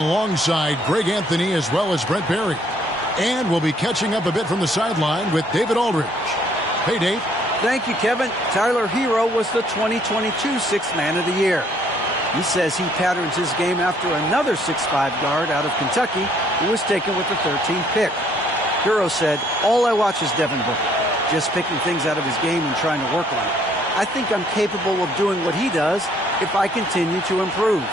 alongside Greg Anthony as well as Brent Barry. And we'll be catching up a bit from the sideline with David Aldridge. Hey, Dave. Thank you, Kevin. Tyler Hero was the 2022 Sixth Man of the Year. He says he patterns his game after another 6'5" guard out of Kentucky who was taken with the 13th pick. Hero said, "All I watch is Devin Booker, just picking things out of his game and trying to work on it. I think I'm capable of doing what he does if I continue to improve."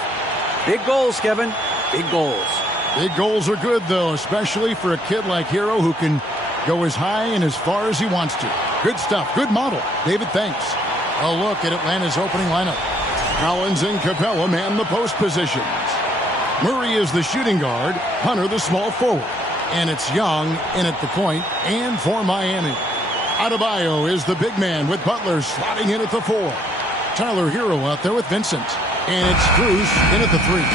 Big goals, Kevin. Big goals. Big goals are good, though, especially for a kid like Hero who can go as high and as far as he wants to. Good stuff. Good model. David, thanks. A look at Atlanta's opening lineup. Collins and Capella man the post positions. Murray is the shooting guard, Hunter the small forward. And it's Young in at the point and for Miami. Adebayo is the big man with Butler slotting in at the 4. Tyler Hero out there with Vincent. And it's Cruz in at the 3.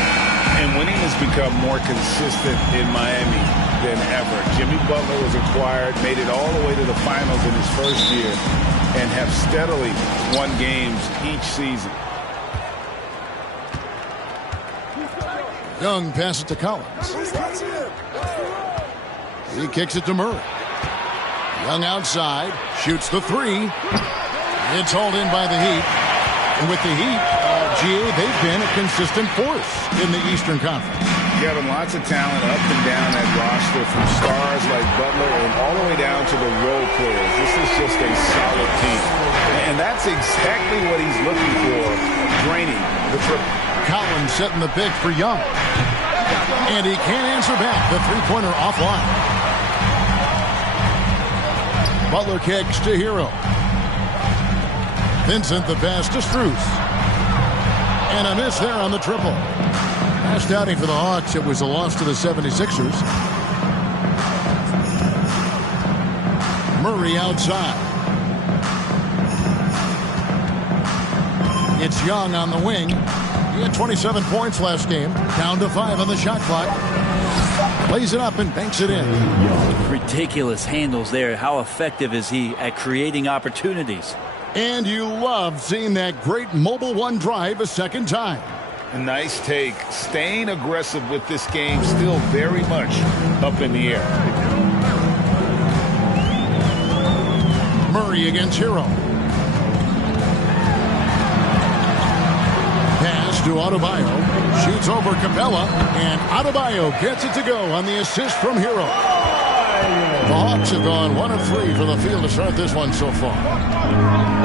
And winning has become more consistent in Miami than ever. Jimmy Butler was acquired, made it all the way to the finals in his first year, and have steadily won games each season. Young passes to Collins. He kicks it to Murray. Young outside, shoots the 3. It's hauled in by the Heat. And with the Heat, GA, they've been a consistent force in the Eastern Conference. Kevin, lots of talent up and down that roster, from stars like Butler and all the way down to the role players. This is just a solid team. And that's exactly what he's looking for, draining the triple. Collins setting the pick for Young. And he can't answer back. The three-pointer offline. Butler kicks to Hero. Vincent the pass to Strus. And a miss there on the triple. Last outing for the Hawks, it was a loss to the 76ers. Murray outside. It's Young on the wing. He had 27 points last game. Down to 5 on the shot clock. Plays it up and banks it in. Ridiculous handles there. How effective is he at creating opportunities? And you love seeing that great mobile one drive a second time. A nice take. Staying aggressive with this game, still very much up in the air. Murray against Hero. Pass to Adebayo. Shoots over Capella. And Adebayo gets it to go on the assist from Hero. The Hawks have gone 1 of 3 from the field to start this one so far.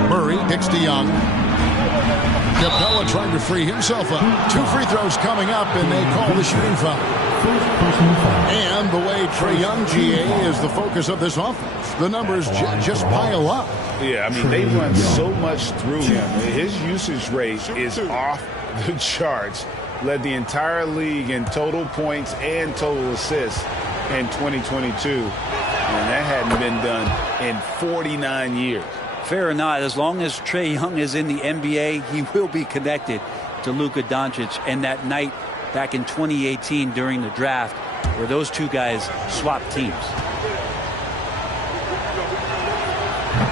Murray kicks to Young. Capella trying to free himself up. 2 free throws coming up, and they call the shooting foul. And the way Trae Young, GA, is the focus of this offense. The numbers just pile up. Yeah, I mean, they run so much through him. His usage rate is off the charts. Led the entire league in total points and total assists in 2022. And that hadn't been done in 49 years. Fair or not, as long as Trae Young is in the NBA, he will be connected to Luka Doncic. And that night back in 2018 during the draft where those two guys swapped teams.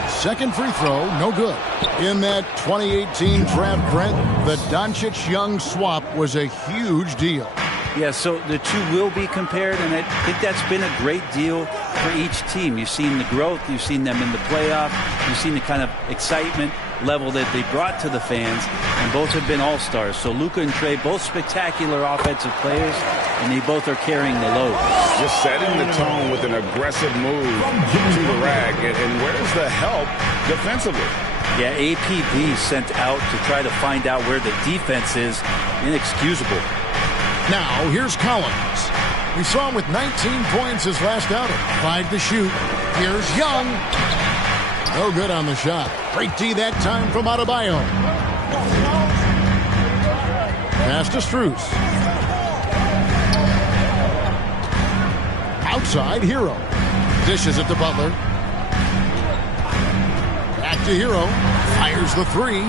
Second free throw, no good. In that 2018 draft, Brent, the Doncic-Young swap was a huge deal. Yeah, so the two will be compared, and I think that's been a great deal for each team. You've seen the growth, you've seen them in the playoff, you've seen the kind of excitement level that they brought to the fans, and both have been all-stars. So Luka and Trae, both spectacular offensive players, and they both are carrying the load. Just setting the tone with an aggressive move to the rack, and where's the help defensively? Yeah, APB sent out to try to find out where the defense is. Inexcusable. Now, here's Collins. We saw him with 19 points his last outing. 5 to shoot. Here's Young. No good on the shot. Great D that time from Adebayo. Pass to Strus. Outside, Hero. Dishes it to Butler. Back to Hero. Fires the 3.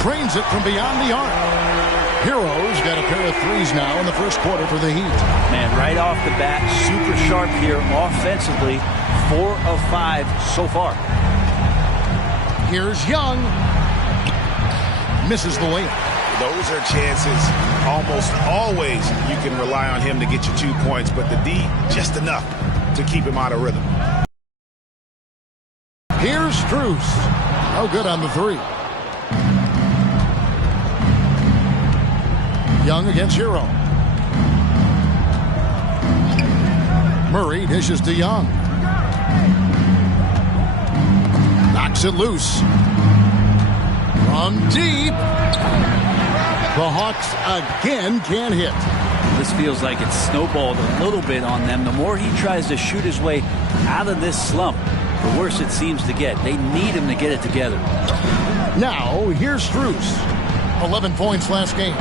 Trains it from beyond the arc. Hero's got a pair of threes now in the first quarter for the Heat. Man, right off the bat, super sharp here offensively. 4 of 5 so far. Here's Young. Misses the layup. Those are chances almost always you can rely on him to get you 2 points, but the D, just enough to keep him out of rhythm. Here's Strus. No good on the three. Young against Hero. Murray dishes to Young. Knocks it loose. From deep. The Hawks again can't hit. This feels like it's snowballed a little bit on them. The more he tries to shoot his way out of this slump, the worse it seems to get. They need him to get it together. Now, here's Strus. 11 points last game.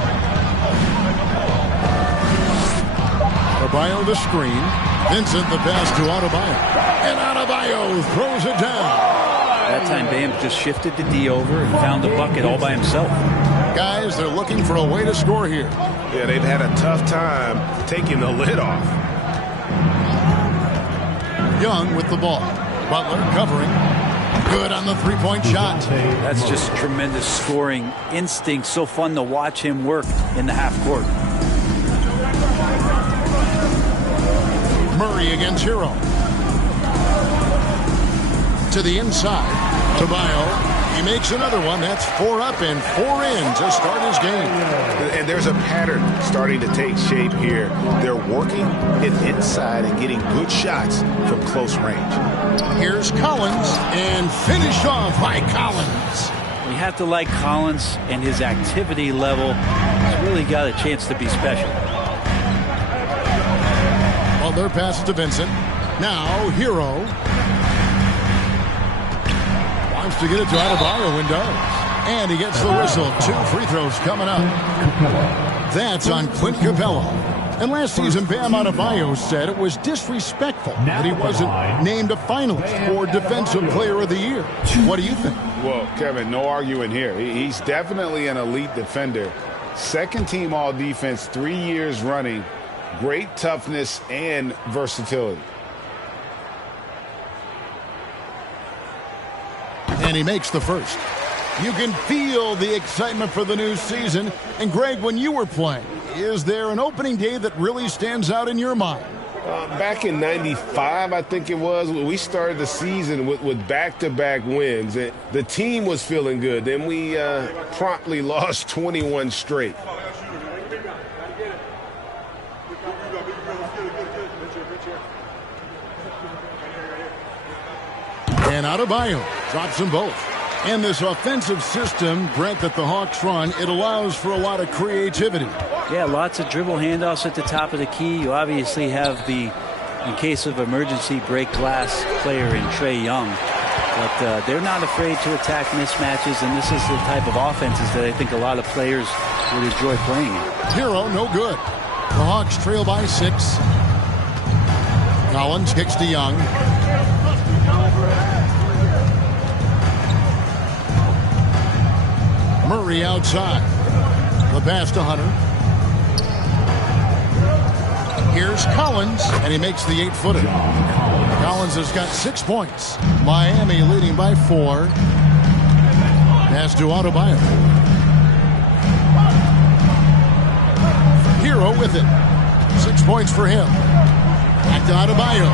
Adebayo the screen. Vincent the pass to Adebayo. And Adebayo throws it down. That time Bam just shifted the D over and found the bucket all by himself. Guys, they're looking for a way to score here. Yeah, they've had a tough time taking the lid off. Young with the ball. Butler covering. Good on the three-point shot. That's just tremendous scoring instinct. So fun to watch him work in the half court. Murray against Hero. To the inside. Tobias. He makes another one. That's 4 up and 4 in to start his game. And there's a pattern starting to take shape here. They're working it inside and getting good shots from close range. Here's Collins, and finished off by Collins. You have to like Collins, and his activity level has really got a chance to be special. Butler passes to Vincent. Now Hero wants to get it to Adebayo and does. And he gets the whistle. 2 free throws coming up. That's on Clint Capella. And last season, Bam Adebayo said it was disrespectful that he wasn't named a finalist for Defensive Player of the Year. What do you think? Well, Kevin, no arguing here. He's definitely an elite defender. Second team all defense 3 years running. Great toughness and versatility. And he makes the first. You can feel the excitement for the new season. And Greg, when you were playing, is there an opening day that really stands out in your mind? Back in '95, I think it was, we started the season with back-to-back wins. And the team was feeling good. Then we promptly lost 21 straight. And Adebayo drops them both. And this offensive system, Brent, that the Hawks run, it allows for a lot of creativity. Yeah, lots of dribble handoffs at the top of the key. You obviously have the, in case of emergency, break glass player in Trae Young. But they're not afraid to attack mismatches, and this is the type of offenses that I think a lot of players would enjoy playing in. Hero, no good. The Hawks trail by 6. Collins kicks to Young. Murray outside. The pass to Hunter. Here's Collins, and he makes the 8-footer. Collins has got 6 points. Miami leading by 4. Pass to Adebayo. Hero with it. 6 points for him. Back to Adebayo.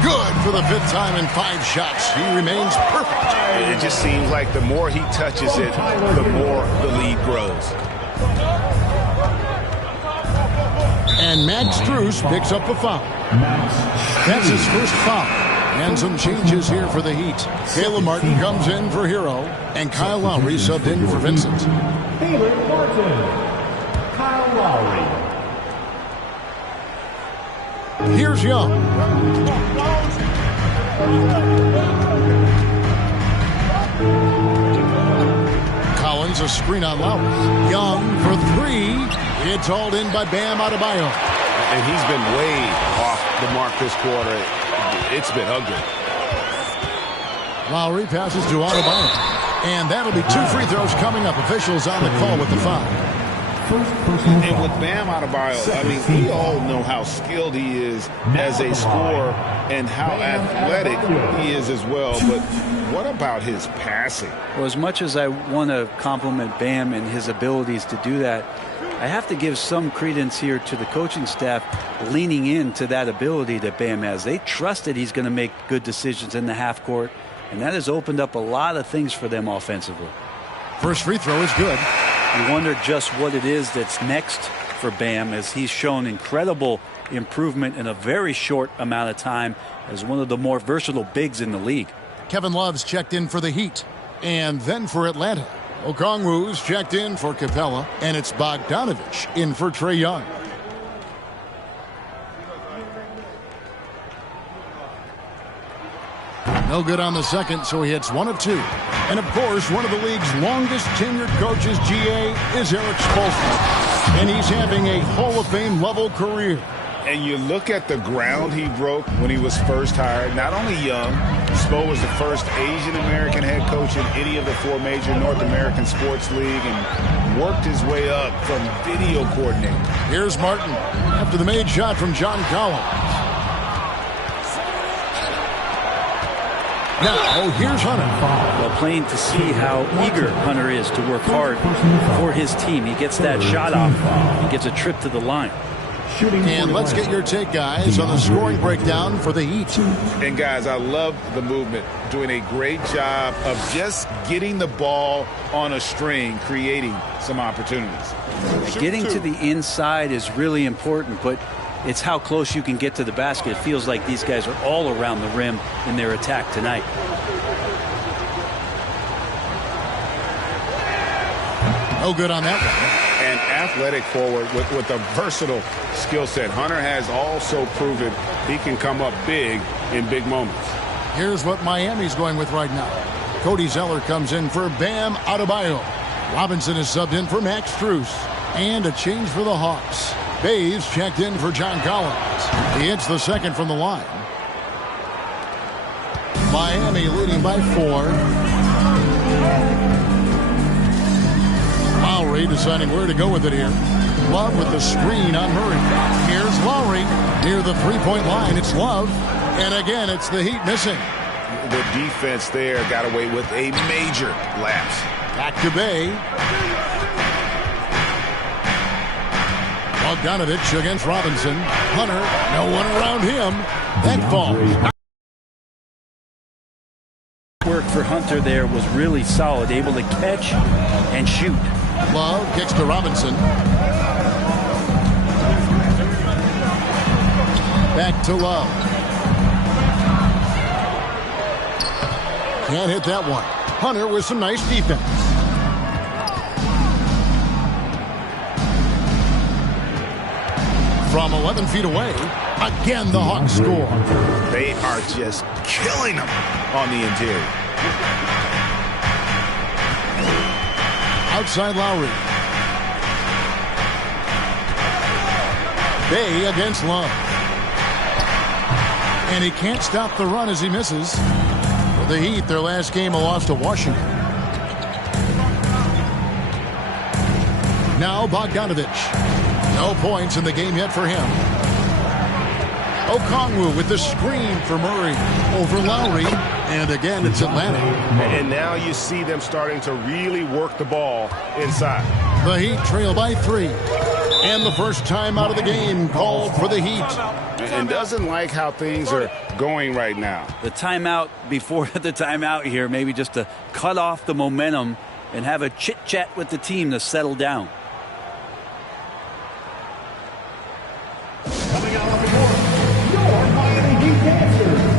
Good for the 5th time in 5 shots. He remains perfect. It just seems like the more he touches it, the more the lead grows. And Max Strus picks up a foul. That's his first foul. And some changes here for the Heat. Caleb Martin comes in for Hero, and Kyle Lowry subbed in for Vincent. Caleb Martin. Kyle Lowry. Here's Young. Collins, a screen on Lowry. Young for 3. It's hauled in by Bam Adebayo. And he's been way off the mark this quarter. It's been ugly. Lowry passes to Adebayo. And that'll be 2 free throws coming up. Officials on the call with the foul. First personal And with foul. Bam Adebayo, I mean, we all know how skilled he is as a scorer and how athletic he is as well. But what about his passing? Well, as much as I want to compliment Bam and his abilities to do that, I have to give some credence here to the coaching staff leaning into that ability that Bam has. They trust that he's going to make good decisions in the half court, and that has opened up a lot of things for them offensively. First free throw is good. You wonder just what it is that's next for Bam, as he's shown incredible improvement in a very short amount of time as one of the more versatile bigs in the league. Kevin Love's checked in for the Heat. And then for Atlanta, Okongwu's checked in for Capella, and it's Bogdanovich in for Trae Young. No good on the second, so he hits 1 of 2. And of course, one of the league's longest tenured coaches, GA, is Eric Spoelstra. And he's having a Hall of Fame level career. And you look at the ground he broke when he was first hired. Not only young, Spo was the first Asian-American head coach in any of the 4 major North American sports league and worked his way up from video coordinator. Here's Martin after the made shot from John Collins. Now, here's Hunter. Well, plain to see how eager Hunter is to work hard for his team. He gets that shot off. He gets a trip to the line. And let's get your take, guys, on the scoring breakdown for the Heat. And, guys, I love the movement. Doing a great job of just getting the ball on a string, creating some opportunities. Getting to the inside is really important, but it's how close you can get to the basket. It feels like these guys are all around the rim in their attack tonight. No good on that one. An athletic forward with a versatile skill set. Hunter has also proven he can come up big in big moments. Here's what Miami's going with right now. Cody Zeller comes in for Bam Adebayo. Robinson is subbed in for Max Strus. And a change for the Hawks. Bays checked in for John Collins. He hits the second from the line. Miami leading by 4. Lowry deciding where to go with it here. Love with the screen on Murray. Here's Lowry near the three-point line. It's Love. And again, it's the Heat missing. The defense there got away with a major lapse. Back to Bay. Bogdanovich against Robinson. Hunter, no one around him. That falls. Work for Hunter there was really solid, able to catch and shoot. Love kicks to Robinson. Back to Love. Can't hit that one. Hunter with some nice defense. From 11 feet away, again the Hawks score. They are just killing them on the interior. Outside Lowry. Bay against Love. And he can't stop the run as he misses. For the Heat, their last game, a loss to Washington. Now Bogdanovich. No points in the game yet for him. Okongwu with the screen for Murray over Lowry. And again, it's Atlanta. And now you see them starting to really work the ball inside. The Heat trail by 3. And the first time out of the game called for the Heat. And doesn't like how things are going right now. The timeout before the timeout here, maybe just to cut off the momentum and have a chit-chat with the team to settle down. Coming out on the court, your Miami Heat dancers.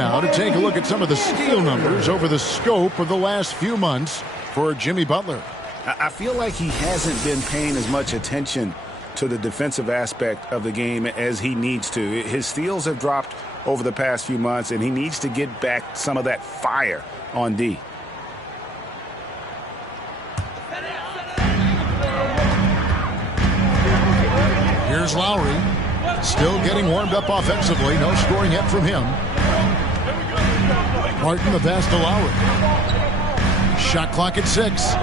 now to take a look at some of the steal numbers over the scope of the last few months for Jimmy Butler. I feel like he hasn't been paying as much attention to the defensive aspect of the game as he needs to. His steals have dropped over the past few months, and he needs to get back some of that fire on D. Here's Lowry. Still getting warmed up offensively. No scoring yet from him. Martin, the pass to Lowry. Shot clock at 6.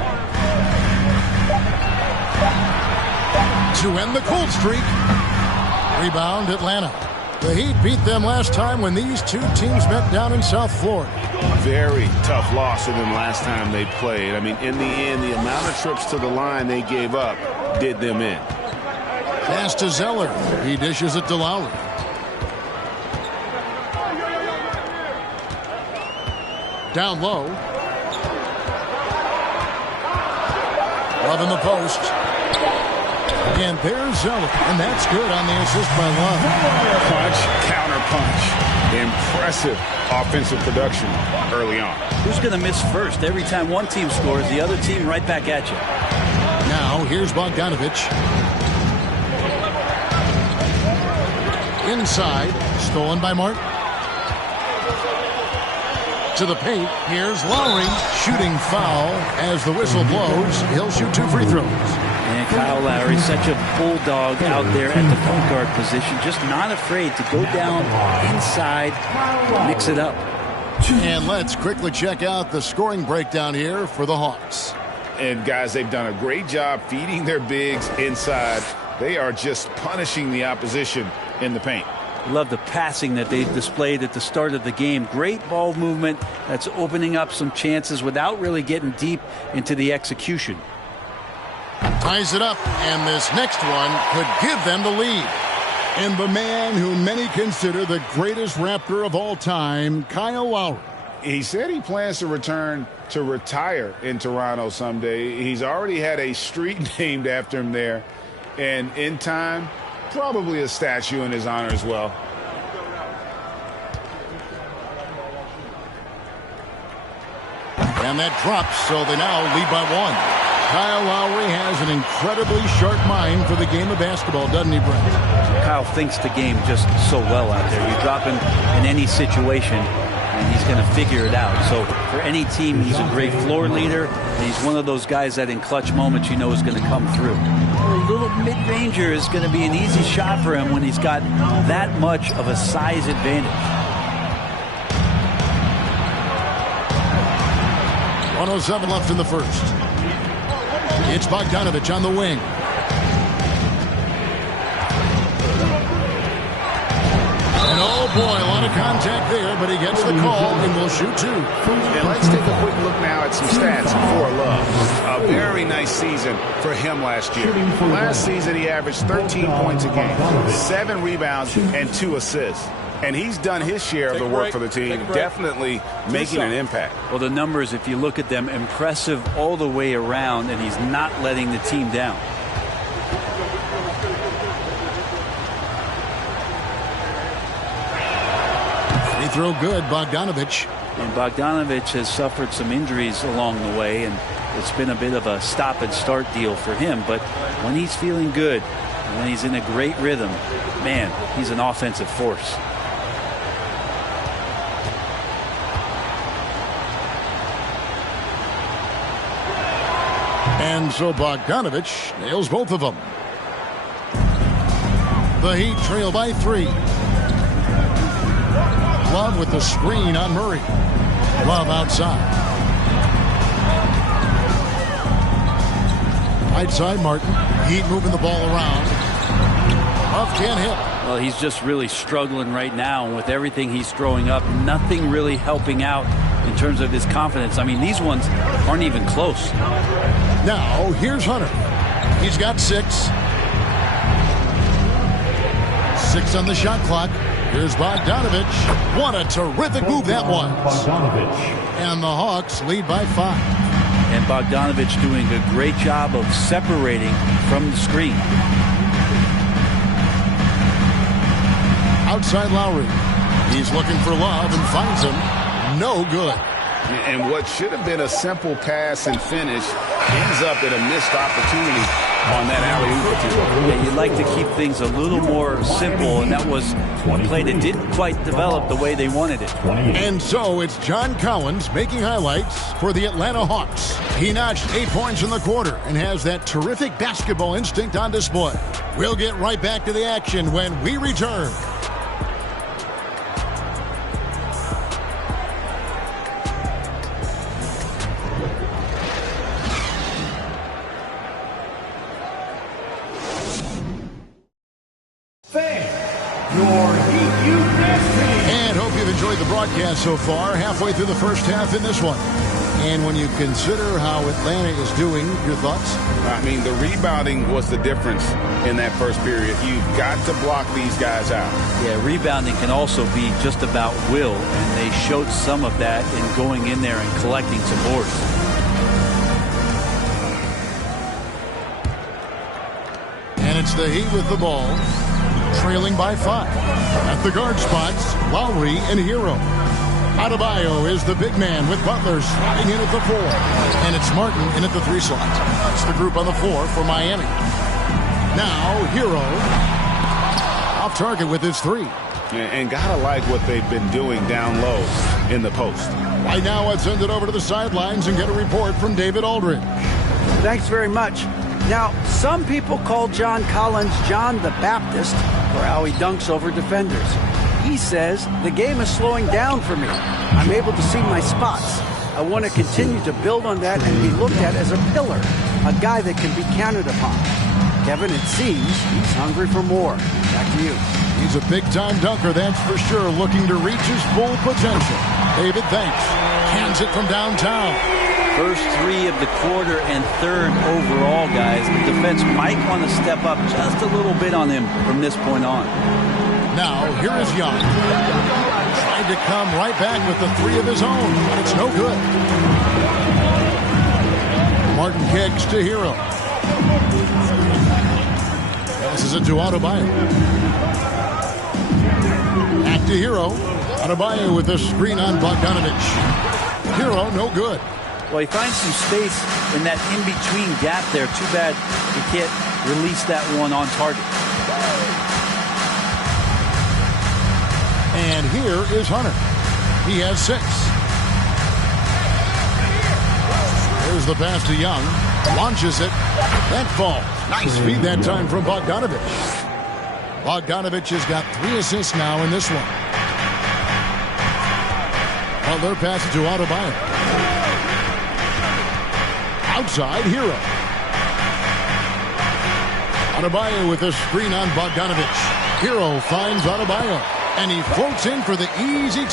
To end the cold streak. Rebound, Atlanta. The Heat beat them last time when these two teams met down in South Florida. Very tough loss to them last time they played. I mean, in the end, the amount of trips to the line they gave up did them in. Pass to Zeller. He dishes it to Lowry. Down low. Love in the post. And there's Zeller. And that's good on the assist by Love. Punch, counter punch. Impressive offensive production early on. Who's going to miss first? Every time one team scores, the other team right back at you. Now, here's Bogdanovich. Inside, stolen by Martin. To the paint, here's Lowry. Shooting foul as the whistle blows. He'll shoot 2 free throws. And Kyle Lowry, such a bulldog out there at the point guard position. Just not afraid to go down inside, mix it up. And let's quickly check out the scoring breakdown here for the Hawks. And guys, they've done a great job feeding their bigs inside. They are just punishing the opposition in the paint. Love the passing that they displayed at the start of the game. Great ball movement that's opening up some chances without really getting deep into the execution. Ties it up, and this next one could give them the lead. And the man who many consider the greatest Raptor of all time, Kyle Lowry. He said he plans to return to retire in Toronto someday. He's already had a street named after him there. And in time, probably a statue in his honor as well. And that drops, so they now lead by 1. Kyle Lowry has an incredibly sharp mind for the game of basketball, doesn't he, Brent? Kyle thinks the game just so well out there. You drop him in any situation, and he's going to figure it out. So for any team, he's a great floor leader, and he's one of those guys that in clutch moments you know is going to come through. A little mid-ranger is going to be an easy shot for him when he's got that much of a size advantage. 1:07 left in the first. It's Bogdanovich on the wing. And oh boy, a lot of contact there, but he gets the call and will shoot 2. And let's take a quick look now at some stats for Love. A very nice season for him last year. Last season, he averaged 13 points a game, 7 rebounds, and 2 assists. And he's done his share of the work for the team, definitely making an impact. Well, the numbers, if you look at them, impressive all the way around, and he's not letting the team down. Free throw good, Bogdanovich. And Bogdanovich has suffered some injuries along the way, and it's been a bit of a stop-and-start deal for him. But when he's feeling good, and when he's in a great rhythm, man, he's an offensive force. And so Bogdanovich nails both of them. The Heat trail by 3. Love with the screen on Murray. Love outside. Right side, Martin. Heat moving the ball around. Love can't hit. Well, he's just really struggling right now. And with everything he's throwing up, nothing really helping out in terms of his confidence. I mean, these ones aren't even close. Now, here's Hunter. He's got 6. 6 on the shot clock. Here's Bogdanovich. What a terrific move that was. And the Hawks lead by 5. And Bogdanovich doing a great job of separating from the screen. Outside Lowry. He's looking for love and finds him. No good. And what should have been a simple pass and finish ends up in a missed opportunity on that alley-oop. Yeah, you'd like to keep things a little more simple, and that was a play that didn't quite develop the way they wanted it. And so it's John Collins making highlights for the Atlanta Hawks. He notched 8 points in the quarter and has that terrific basketball instinct on display. We'll get right back to the action when we return. And hope you've enjoyed the broadcast so far, halfway through the first half in this one. And when you consider how Atlanta is doing, your thoughts? I mean, the rebounding was the difference in that first period. You've got to block these guys out. Yeah, rebounding can also be just about will, and they showed some of that in going in there and collecting some boards. And it's the Heat with the ball, trailing by 5. At the guard spots, Lowry and Hero. Adebayo is the big man with Butler sliding in at the 4. And it's Martin in at the 3 slot. That's the group on the floor for Miami. Now, Hero off target with his 3. And gotta like what they've been doing down low in the post. Right now, let's send it over to the sidelines and get a report from David Aldridge. Thanks very much. Now, some people call John Collins John the Baptist for how he dunks over defenders. He says, the game is slowing down for me. I'm able to see my spots. I want to continue to build on that and be looked at as a pillar, a guy that can be counted upon. Kevin, it seems he's hungry for more. Back to you. He's a big-time dunker, that's for sure, looking to reach his full potential. David, thanks. Hands it from downtown. First 3 of the quarter and 3rd overall, guys. The defense might want to step up just a little bit on him from this point on. Now, here is Young. Tried to come right back with the 3 of his own, but it's no good. Martin kicks to Hero. Passes it to Adebayo. Back to Hero. Adebayo with a screen on Bogdanovich. Hero, no good. Well, he finds some space in that in-between gap there. Too bad he can't release that one on target. And here is Hunter. He has 6. There's the pass to Young. Launches it. That falls. Nice feed that time from Bogdanovich. Bogdanovich has got 3 assists now in this one. Butler passes to Adebayo. Outside, Hero. Adebayo with a screen on Bogdanovich. Hero finds Adebayo. And he floats in for the easy 2.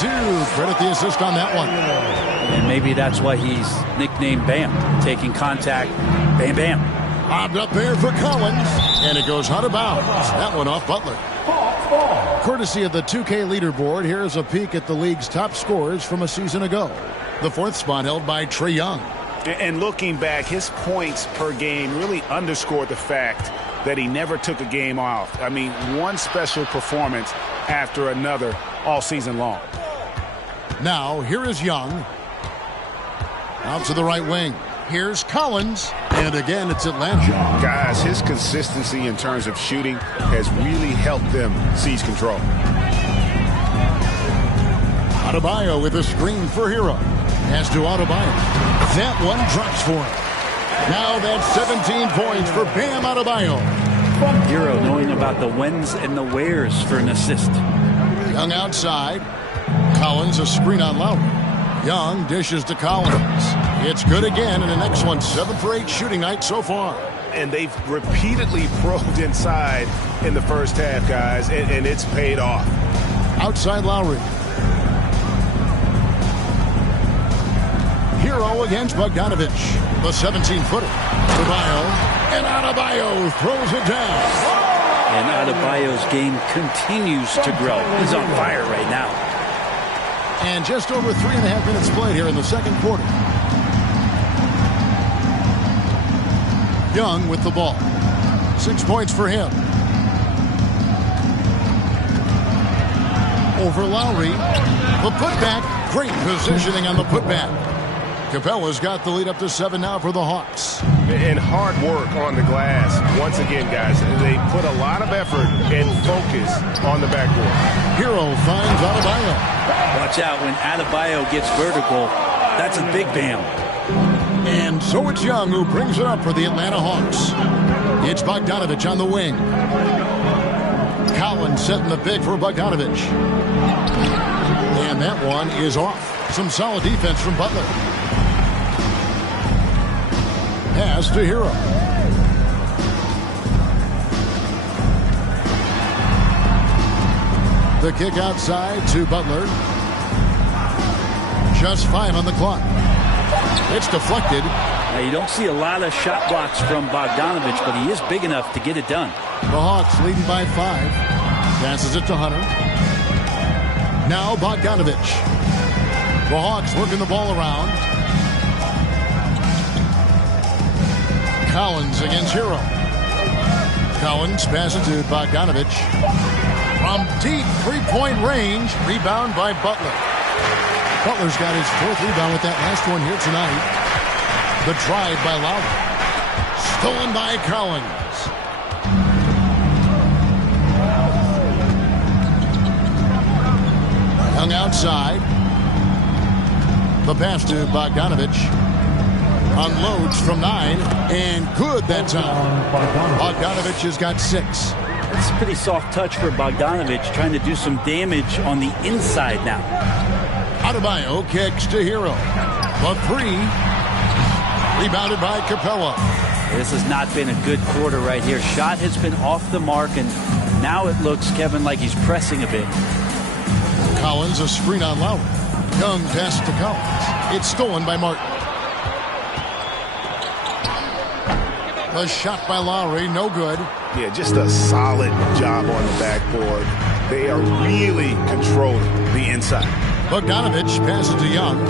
Credit the assist on that one. And maybe that's why he's nicknamed Bam. Taking contact, bam, bam. Bobbed up there for Collins. And it goes out of bounds. That one off Butler. Courtesy of the 2K leaderboard, here's a peek at the league's top scorers from a season ago. The 4th spot held by Trae Young. And looking back, his points per game really underscored the fact that he never took a game off. I mean, one special performance after another all season long. Now, here is Young. Out to the right wing. Here's Collins. And again, it's Atlanta. Guys, his consistency in terms of shooting has really helped them seize control. Adebayo with a screen for Hero. Pass to Adebayo. That one drops for him. Now that's 17 points for Bam Adebayo. Hero knowing about the whens and the wheres for an assist. Young outside. Collins a screen on Lowry. Young dishes to Collins. It's good again in an excellent 7 for 8 shooting night so far. And they've repeatedly probed inside in the first half, guys, and it's paid off. Outside Lowry. Hero against Bogdanovich. The 17-footer. Adebayo. And Adebayo throws it down. And Adebayo's game continues to grow. He's on fire right now. And just over 3.5 minutes played here in the second quarter. Young with the ball. 6 points for him. over Lowry. The putback. Great positioning on the putback. Capella's got the lead up to 7 now for the Hawks. And hard work on the glass. Once again, guys, they put a lot of effort and focus on the backboard. Hero finds Adebayo. Watch out when Adebayo gets vertical. That's a big bam. And so it's Young who brings it up for the Atlanta Hawks. It's Bogdanovich on the wing. Collins setting the pick for Bogdanovich. And that one is off. Some solid defense from Butler. Pass to Hero. The kick outside to Butler. Just 5 on the clock. It's deflected. Now, you don't see a lot of shot blocks from Bogdanovich, but he is big enough to get it done. The Hawks leading by 5. Passes it to Hunter. Now Bogdanovich. The Hawks working the ball around. Collins against Hero. Collins passes to Bogdanovich. From deep three-point range. Rebound by Butler. Butler's got his 4th rebound with that last one here tonight. The drive by Lowry. Stolen by Collins. Young outside. The pass to Bogdanovich. Unloads from 9. And good that time. Bogdanovich has got 6. It's a pretty soft touch for Bogdanovich, trying to do some damage on the inside now. Adebayo kicks to Hero. The 3. Rebounded by Capella. This has not been a good quarter right here. Shot has been off the mark, and now it looks, Kevin, like he's pressing a bit. Collins, a screen on Lowry. Young pass to Collins. It's stolen by Martin. The shot by Lowry, no good. Yeah, just a solid job on the backboard. They are really controlling the inside. Bogdanovich passes to Young.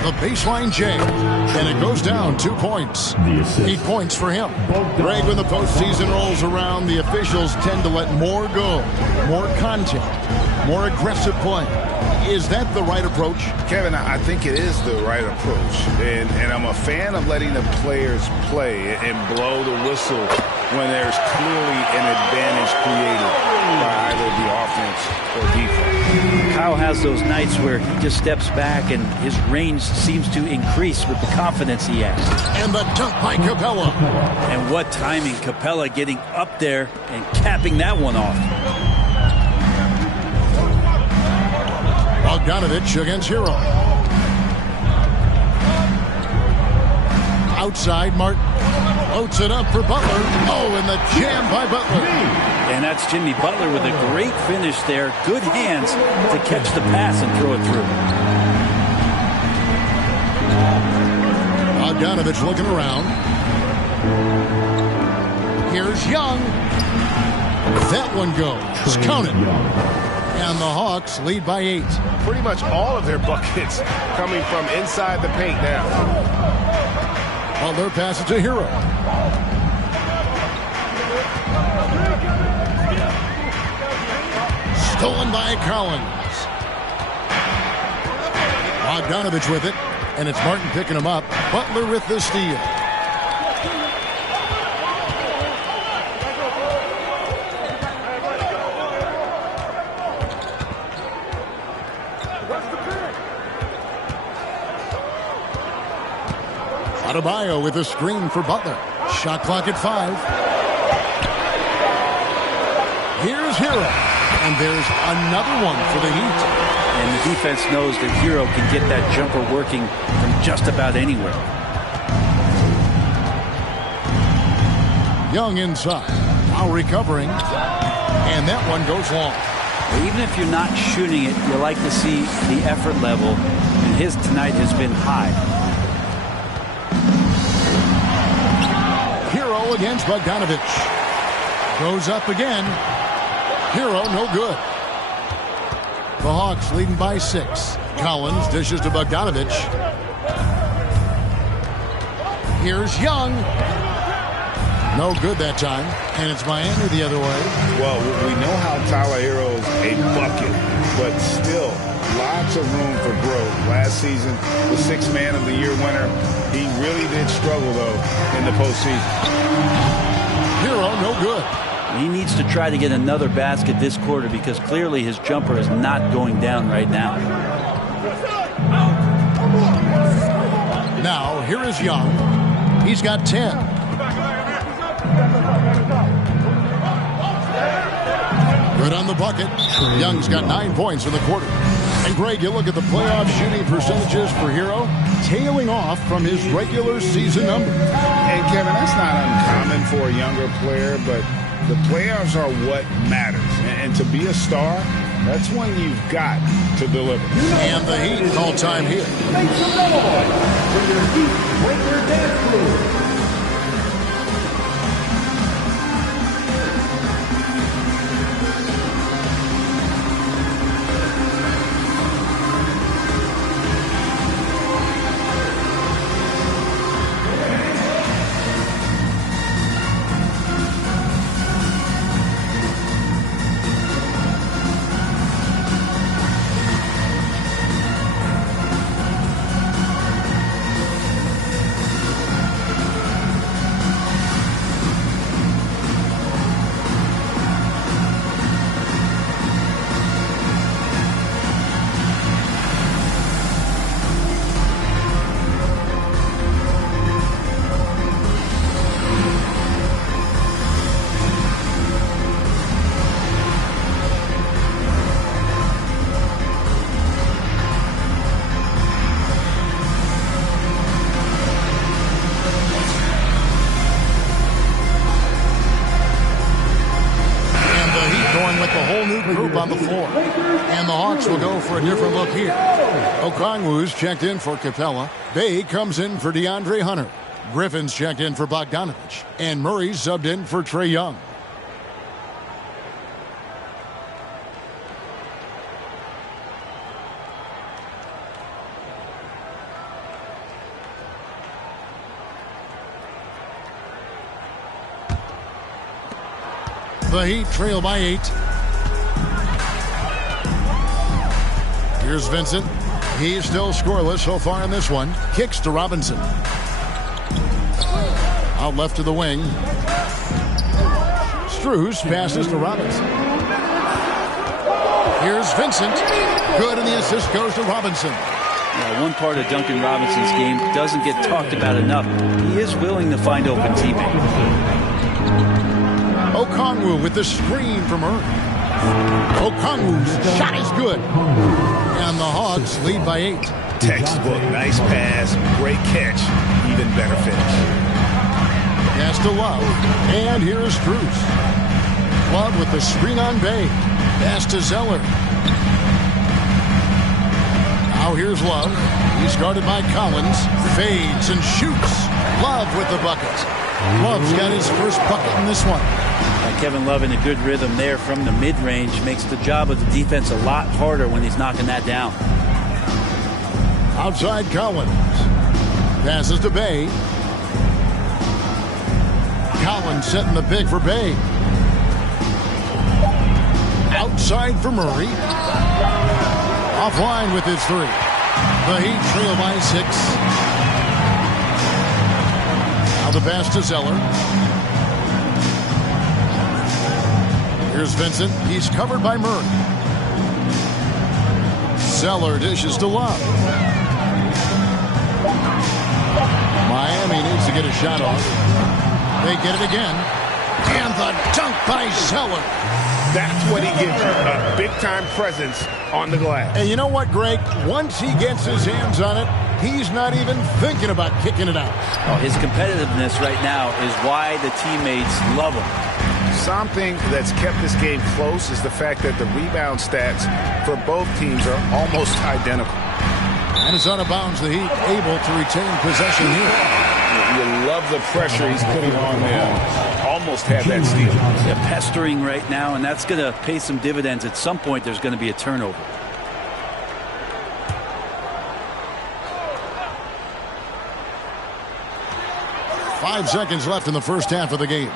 The baseline J. And it goes down 2 points. 8 points for him. Greg, when the postseason rolls around, the officials tend to let more go. More contact. More aggressive play. Is that the right approach? Kevin, I think it is the right approach. And I'm a fan of letting the players play and blow the whistle when there's clearly an advantage created by either the offense or defense. Kyle has those nights where he just steps back and his range seems to increase with the confidence he has. And the dunk by Capella. And what timing, Capella getting up there and capping that one off. Bogdanovich against Hero. Outside, Martin loads it up for Butler. Oh, and the jam by Butler. And that's Jimmy Butler with a great finish there. Good hands to catch the pass and throw it through. Bogdanovich looking around. Here's Young. That one goes. Count it. And the Hawks lead by 8. Pretty much all of their buckets coming from inside the paint now. Butler passes to Hero. Stolen by Collins. Bogdanovich with it. And it's Martin picking him up. Butler with the steal. Adebayo with a screen for Butler. Shot clock at 5. Here's Hero. And there's another one for the Heat. And the defense knows that Hero can get that jumper working from just about anywhere. Young inside. Now recovering. And that one goes long. Even if you're not shooting it, you like to see the effort level. And his tonight has been high. Hero against Bogdanovich. Goes up again. Hero no good. The Hawks leading by 6. Collins dishes to Bogdanovich. Here's Young. No good that time. And it's Miami the other way. Well, we know how Tyler Hero's a bucket. but still lots of room for growth. Last season, the 6th Man of the Year winner. He really did struggle, though, in the postseason. Hero, no good. He needs to try to get another basket this quarter because clearly his jumper is not going down right now. Now, here is Young. He's got 10. Good on the bucket. Young's got 9 points in the quarter. And Greg, you look at the playoff shooting percentages for Hero, tailing off from his regular season numbers. And Kevin, that's not uncommon for a younger player, but the playoffs are what matters. And to be a star, that's when you've got to deliver. And the Heat all-time here. Make some noise for your Heat Breaker Dance Crew. On the floor. And the Hawks will go for a different look here. Okongwu's checked in for Capella. Bay comes in for DeAndre Hunter. Griffin's checked in for Bogdanovich. And Murray's subbed in for Trae Young. The Heat trail by 8. Here's Vincent. He's still scoreless so far in this one. Kicks to Robinson. Out left to the wing. Strus passes to Robinson. Here's Vincent. Good, and the assist goes to Robinson. Yeah, one part of Duncan Robinson's game doesn't get talked about enough. He is willing to find open teammates. Okongwu with the screen from Murray. Okongwu's shot is good. And the Hawks lead by 8. Textbook, nice pass, great catch, even better finish. Pass to Love, and here is Strus. Love with the screen on Bay. Pass to Zeller. Now here's Love. He's guarded by Collins. Fades and shoots. Love with the bucket. Love's got his first bucket in this one. Kevin Love in a good rhythm there from the mid-range makes the job of the defense a lot harder when he's knocking that down. Outside Collins. Passes to Bay. Collins setting the pick for Bay. Outside for Murray. Offline with his 3. The Heat trail by 6. Now the pass to Zeller. Here's Vincent. He's covered by Murray. Zeller dishes to Love. Miami needs to get a shot off. They get it again. And the dunk by Zeller. That's what he gives you, a big-time presence on the glass. And you know what, Greg? Once he gets his hands on it, he's not even thinking about kicking it out. Oh, his competitiveness right now is why the teammates love him. Something that's kept this game close is the fact that the rebound stats for both teams are almost identical. And it's out of bounds. The Heat able to retain possession here. You love the pressure he's putting on them. Almost had that steal. Yeah, pestering right now, and that's going to pay some dividends. At some point, there's going to be a turnover. Five 5 seconds left in the first half of the game.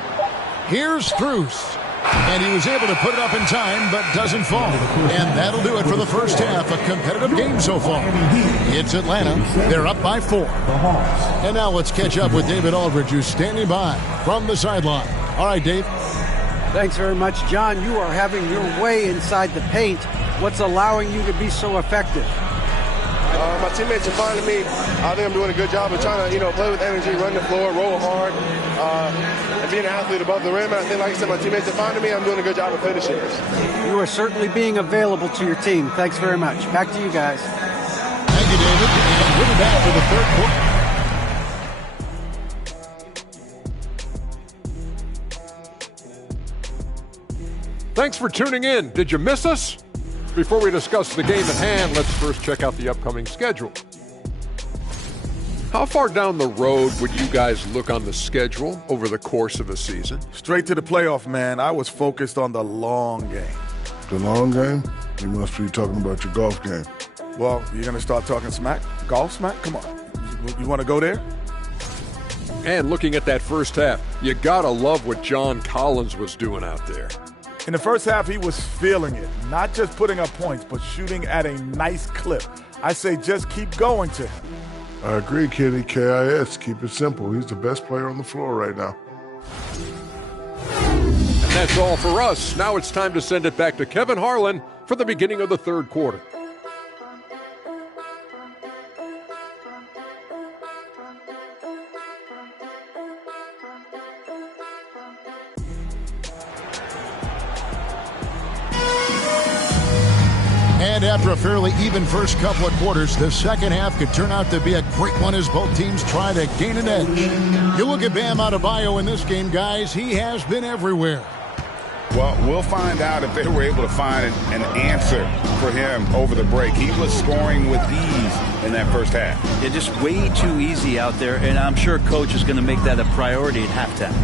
Here's Strus. And he was able to put it up in time, but doesn't fall. And that'll do it for the first half. A competitive game so far. It's Atlanta. They're up by 4. And now let's catch up with David Aldridge, who's standing by from the sideline. All right, Dave. Thanks very much, John. You are having your way inside the paint. What's allowing you to be so effective? My teammates are finding me. I think I'm doing a good job of trying to, play with energy, run the floor, roll hard, and be an athlete above the rim. And I think, like I said, my teammates are finding me. I'm doing a good job of finishing this. You are certainly being available to your team. Thanks very much. Back to you guys. Thank you, David. And we'll be back for the third quarter. Thanks for tuning in. Did you miss us? Before we discuss the game at hand, let's first check out the upcoming schedule. How far down the road would you guys look on the schedule over the course of a season? Straight to the playoff, man. I was focused on the long game. The long game? You must be talking about your golf game. Well, you're going to start talking smack? Golf smack? Come on. You want to go there? And looking at that first half, you got to love what John Collins was doing out there. In the first half, he was feeling it. Not just putting up points, but shooting at a nice clip. I say just keep going to him. I agree, Kenny. KIS. Keep it simple. He's the best player on the floor right now. And that's all for us. Now it's time to send it back to Kevin Harlan for the beginning of the third quarter. And after a fairly even first couple of quarters, the second half could turn out to be a great one as both teams try to gain an edge. You look at Bam Adebayo in this game, guys. He has been everywhere. Well, we'll find out if they were able to find an answer for him over the break. He was scoring with ease in that first half. Yeah, just way too easy out there, and I'm sure Coach is going to make that a priority at halftime.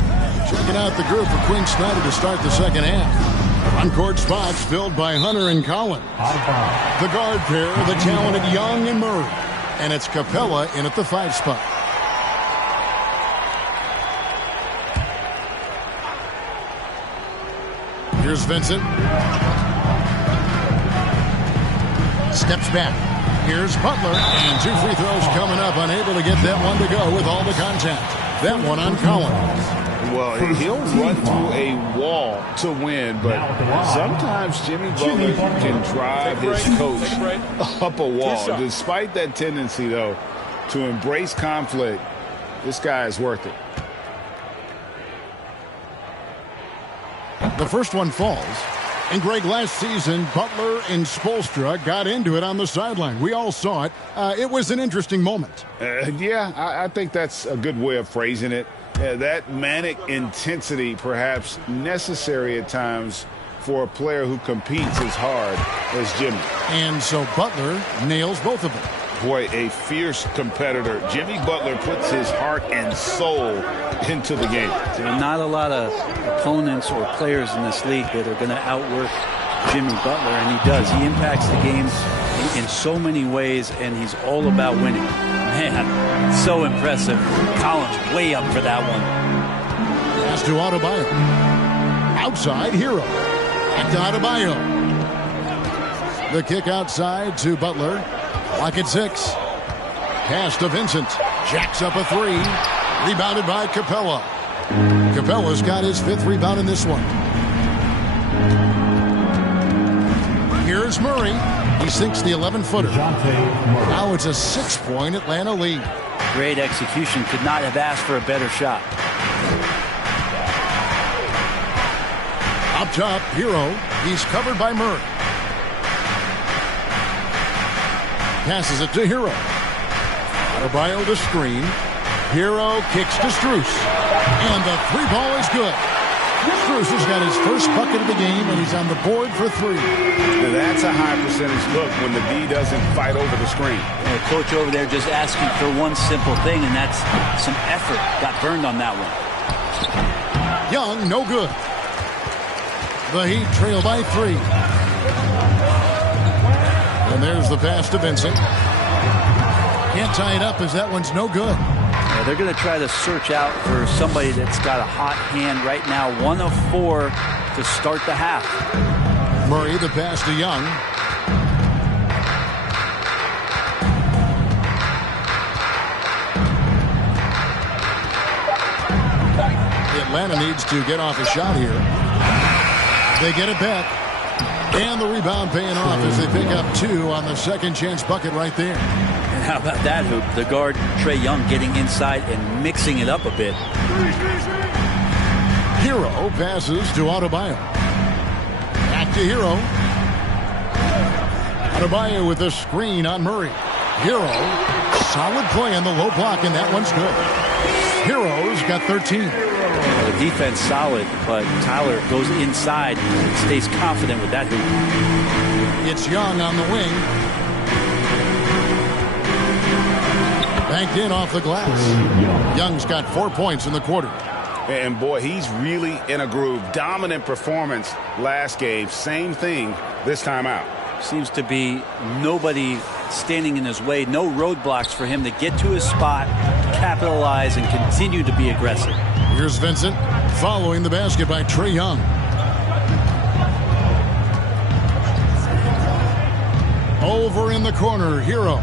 Checking out the group for Quinn Snyder to start the second half. On-court spots filled by Hunter and Collins. The guard pair, the talented Young and Murray. And it's Capella in at the 5 spot. Here's Vincent. Steps back. Here's Butler. And 2 free throws coming up. Unable to get that one to go with all the contact. That one on Collins. Well, he'll run through a wall to win, but sometimes Jimmy Butler can drive his coach up a wall. Despite that tendency, though, to embrace conflict, this guy is worth it. The first one falls. And, Greg, last season, Butler and Spoelstra got into it on the sideline. We all saw it. It was an interesting moment. Yeah, I think that's a good way of phrasing it. That manic intensity perhaps necessary at times for a player who competes as hard as Jimmy. And so Butler nails both of them. Boy, a fierce competitor. Jimmy Butler puts his heart and soul into the game. There are not a lot of opponents or players in this league that are going to outwork Jimmy Butler, and he does. He impacts the game in so many ways, and he's all about winning. Man, so impressive. Collins way up for that one. Pass to Adebayo. Outside, Hero. Back to Adebayo. The kick outside to Butler. Lock at 6. Pass to Vincent. Jacks up a 3. Rebounded by Capella. Capella's got his 5th rebound in this one. Here's Murray. He sinks the 11-footer. Now it's a 6-point Atlanta lead. Great execution. Could not have asked for a better shot. Up top, Hero. He's covered by Murray. Passes it to Hero. Adebayo the screen. Hero kicks to Strus. And the 3-ball is good. Strus has got his first bucket of the game, and he's on the board for 3. Now that's a high percentage look when the D doesn't fight over the screen. And the coach over there just asking for one simple thing, and that's some effort. Got burned on that one. Young, no good. The Heat trail by 3. And there's the pass to Vincent. Can't tie it up as that one's no good. Yeah, they're going to try to search out for somebody that's got a hot hand right now. 1 of 4 to start the half. Murray, the pass to Young. Atlanta needs to get off a shot here. They get it back. And the rebound paying off as they pick up 2 on the second chance bucket right there. And how about that hoop? The guard, Trae Young, getting inside and mixing it up a bit. Hero passes to Adebayo. Back to Hero. Adebayo with a screen on Murray. Hero, solid play on the low block, and that one's good. Hero's got 13. The defense solid, but Tyler goes inside and stays confident with that hoop. It's Young on the wing. Banked in off the glass. Young's got 4 points in the quarter. And boy, he's really in a groove. Dominant performance last game. Same thing this time out. Seems to be nobody standing in his way. No roadblocks for him to get to his spot, capitalize, and continue to be aggressive. Here's Vincent following the basket by Trae Young. Over in the corner, Hero.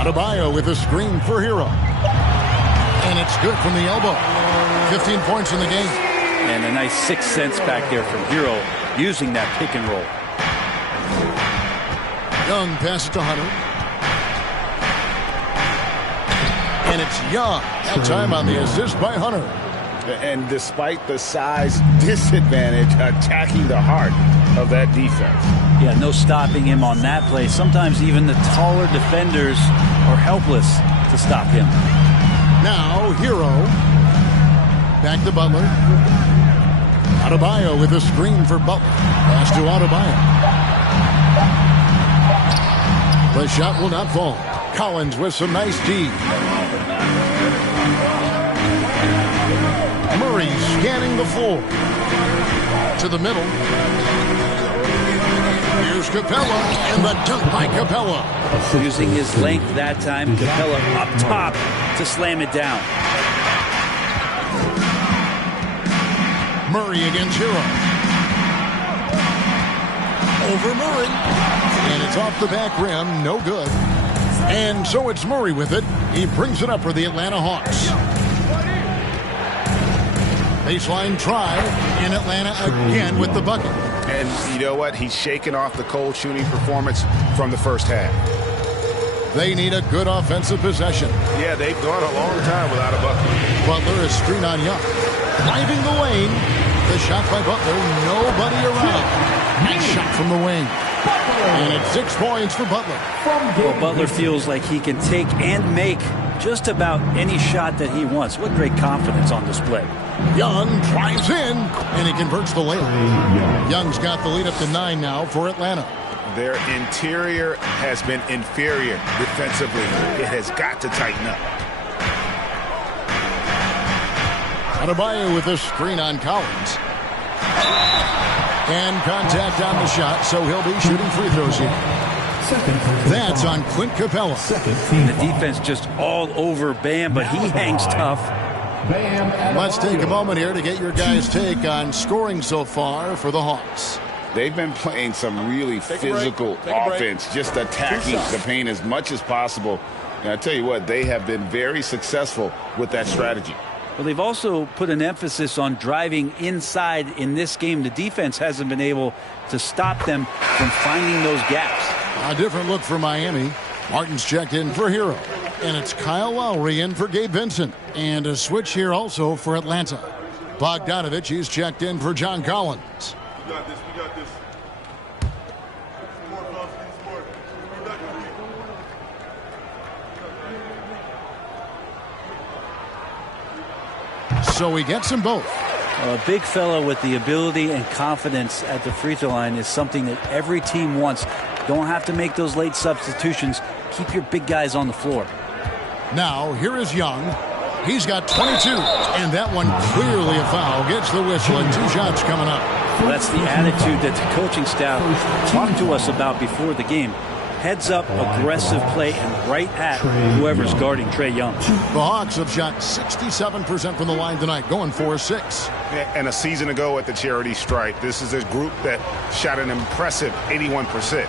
Adebayo with a screen for Hero. And it's good from the elbow. 15 points in the game. And a nice 6 cents back there from Hero using that pick and roll. Young passes to Hunter. And it's Young. That time on the assist by Hunter. And despite the size disadvantage, attacking the heart of that defense. Yeah, no stopping him on that play. Sometimes even the taller defenders are helpless to stop him. Now, Hero. Back to Butler. Adebayo with a screen for Butler. Pass to Adebayo. The shot will not fall. Collins with some nice D. Murray scanning the floor. To the middle. Here's Capella, and the dunk by Capella. Using his length that time, Capella up top to slam it down. Murray against Hero. Over Murray. And it's off the back rim, no good. And so it's Murray with it. He brings it up for the Atlanta Hawks. Baseline try, and Atlanta again with the bucket. And you know what? He's shaking off the cold shooting performance from the first half. They need a good offensive possession. Yeah, they've gone a long time without a bucket. Butler is screen on Young. Driving the lane. The shot by Butler. Nobody around. Nice shot from the wing. And it's 6 points for Butler. Well, Butler feels like he can take and make just about any shot that he wants. What great confidence on display. Young drives in, and he converts the layup. Young's got the lead up to 9 now for Atlanta. Their interior has been inferior defensively. It has got to tighten up. Adebayo with a screen on Collins. And contact on the shot, so he'll be shooting free throws here. That's on Clint Capella. The defense just all over Bam, but he hangs tough. Let's take a moment here to get your guys' take on scoring so far for the Hawks. They've been playing some really physical offense, just attacking the paint as much as possible. And I tell you what, they have been very successful with that strategy. Well, they've also put an emphasis on driving inside in this game. The defense hasn't been able to stop them from finding those gaps. A different look for Miami. Martin's checked in for Hero. And it's Kyle Lowry in for Gabe Vincent. And a switch here also for Atlanta. Bogdanovich, he's checked in for John Collins. We got this. So he gets them both. A big fella with the ability and confidence at the free throw line is something that every team wants. Don't have to make those late substitutions. Keep your big guys on the floor. Now, here is Young. He's got 22, and that one clearly a foul. Gets the whistle, and 2 shots coming up. Well, that's the attitude that the coaching staff talked to us about before the game. heads up, aggressive play, and right at whoever's guarding Trae Young. The Hawks have shot 67% from the line tonight, going 4-6. And a season ago at the charity stripe, this is a group that shot an impressive 81%.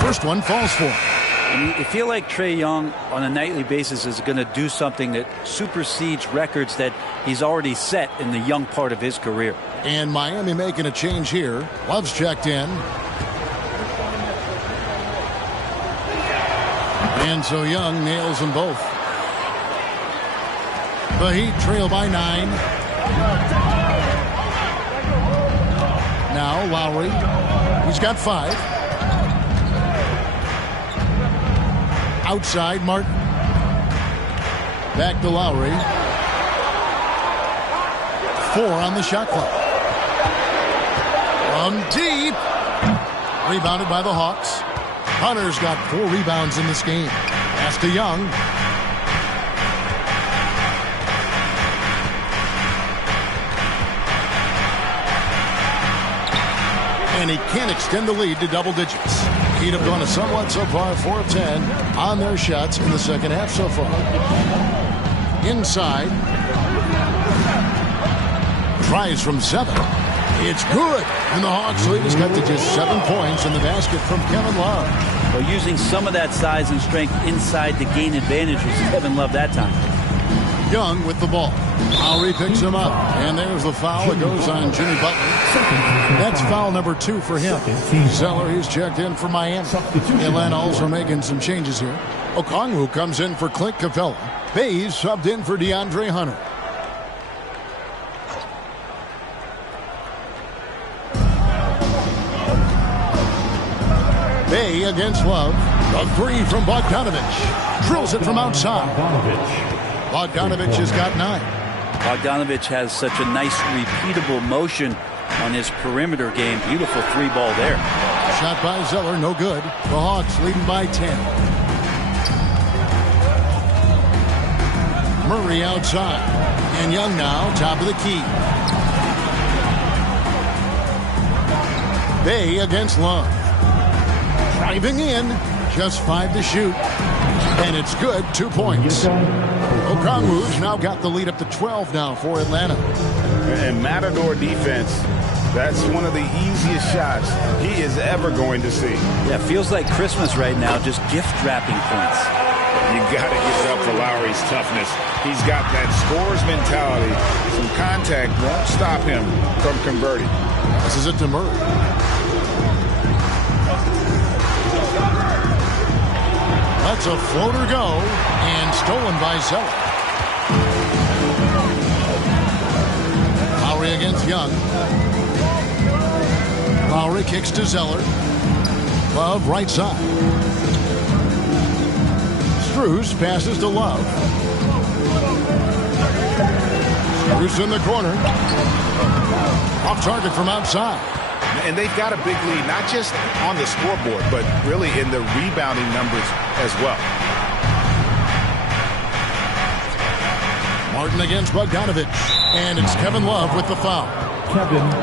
First one falls for him. And you feel like Trae Young on a nightly basis is going to do something that supersedes records that he's already set in the young part of his career. And Miami making a change here. Love's checked in. And so Young nails them both. The Heat trail by 9. Now Lowry. He's got 5. Outside Martin. Back to Lowry. 4 on the shot clock. From deep. Rebounded by the Hawks. Hunter's got 4 rebounds in this game. Pass to Young. And he can't extend the lead to double digits. Heat have gone somewhat so far, 4 of 10 on their shots in the second half so far. Inside. Tries from 7. It's good. And the Hawks lead has got to just 7 points in the basket from Kevin Love. Well, using some of that size and strength inside to gain advantage was Kevin Love that time. Young with the ball. Lowry picks him up. And there's the foul. It goes on Jimmy Butler. That's foul number 2 for him. Zeller, he's checked in for Miami. Atlanta also making some changes here. Okongwu comes in for Clint Capella. Bays subbed in for DeAndre Hunter. Bay against Love. A 3 from Bogdanovich. Drills it from outside. Bogdanovich has got 9. Bogdanovich has such a nice repeatable motion on his perimeter game. Beautiful 3 ball there. Shot by Zeller, no good. The Hawks leading by 10. Murray outside. And Young now, top of the key. Bay against Love. Driving in. Just 5 to shoot. And it's good, 2 points. Okongwu's now got the lead up to 12 now for Atlanta. And Matador defense, that's one of the easiest shots he is ever going to see. Yeah, feels like Christmas right now, just gift wrapping points. You got to give it up for Lowry's toughness. He's got that scorer's mentality. Some contact won't stop him from converting. This is it to Murray. That's a floater go, and stolen by Zeller. Lowry against Young. Lowry kicks to Zeller. Love right side. Strus passes to Love. Strus in the corner. Off target from outside. And they've got a big lead, not just on the scoreboard, but really in the rebounding numbers as well. Martin against Bogdanovich. And it's Kevin Love with the foul.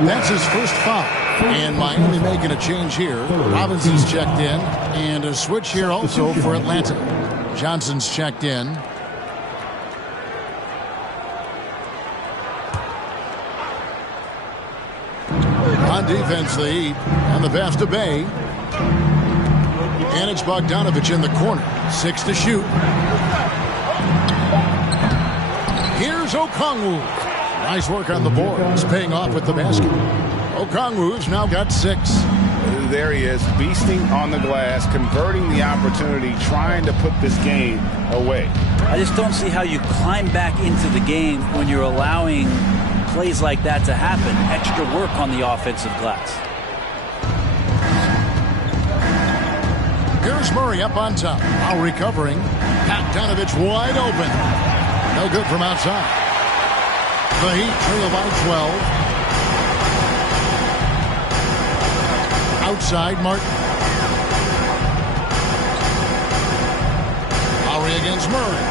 That's his first foul. And Miami making a change here. Robinson's checked in. And a switch here also for Atlanta. Johnson's checked in. On defense, the Heat. On the pass to Bay. And it's Bogdanovich in the corner. 6 to shoot. Here's Okongwu. Nice work on the boards. Paying off with the basket. Okongwu's now got 6. There he is, beasting on the glass, converting the opportunity, trying to put this game away. I just don't see how you climb back into the game when you're allowing plays like that to happen. Extra work on the offensive glass. Here's Murray up on top. Now recovering. Bogdanovich wide open. No good from outside. The Heat trail by 12. Outside, Martin. Lowry against Murray.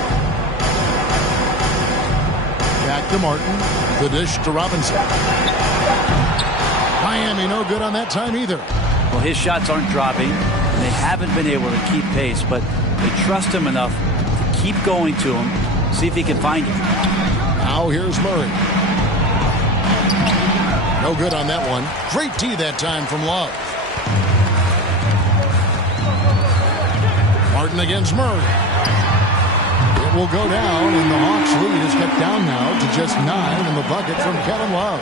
Back to Martin. The dish to Robinson. Miami no good on that time either. Well, his shots aren't dropping. and they haven't been able to keep pace, but they trust him enough to keep going to him, see if he can find it. Now here's Murray. No good on that one. Great D that time from Love. Martin against Murray. It will go down, and the Hawks lead is kept down now to just 9 in the bucket from Kevin Love.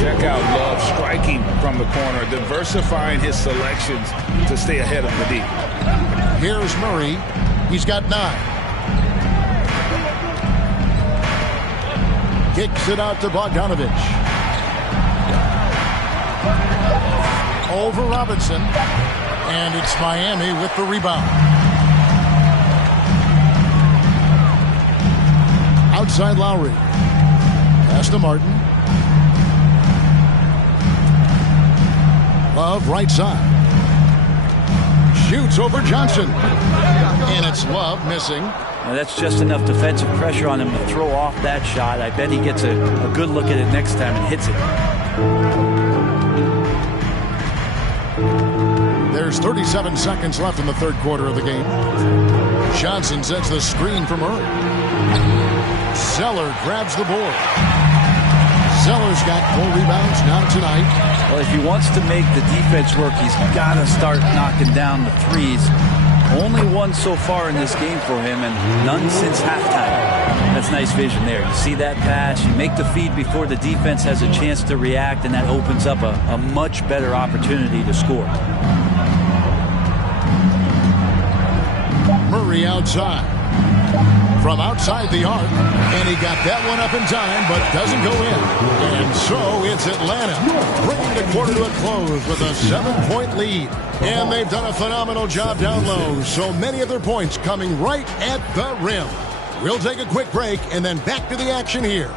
Check out Love striking from the corner, diversifying his selections to stay ahead of the D. Here's Murray. He's got 9. Kicks it out to Bogdanovich. Over Robinson. And it's Miami with the rebound. Outside Lowry. Pass to Martin. Love right side. Shoots over Johnson. And it's Love missing. Now that's just enough defensive pressure on him to throw off that shot. I bet he gets a good look at it next time and hits it. There's 37 seconds left in the third quarter of the game. Johnson sets the screen for Murray. Zeller grabs the board. Zeller's got 4 rebounds now tonight. Well, if he wants to make the defense work, he's got to start knocking down the threes. Only one so far in this game for him, and none since halftime. That's nice vision there. You see that pass, you make the feed before the defense has a chance to react, and that opens up a much better opportunity to score. Murray outside. From outside the arc, and he got that one up in time, but doesn't go in. And so it's Atlanta bringing the quarter to a close with a 7-point lead. And they've done a phenomenal job down low, so many of their points coming right at the rim. We'll take a quick break and then back to the action here.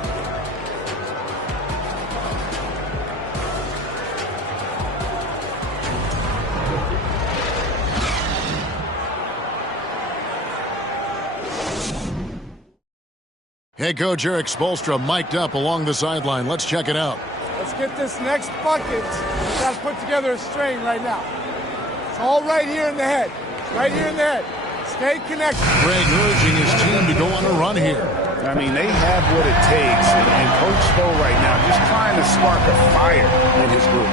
Head coach Eric Spoelstra mic'd up along the sideline. Let's check it out. Let's get this next bucket. We've got to put together a string right now. It's all right here in the head. Right here in the head. Stay connected. Greg urging his team to go on a run here. I mean, they have what it takes. And Coach Spo right now just trying to spark a fire in his group.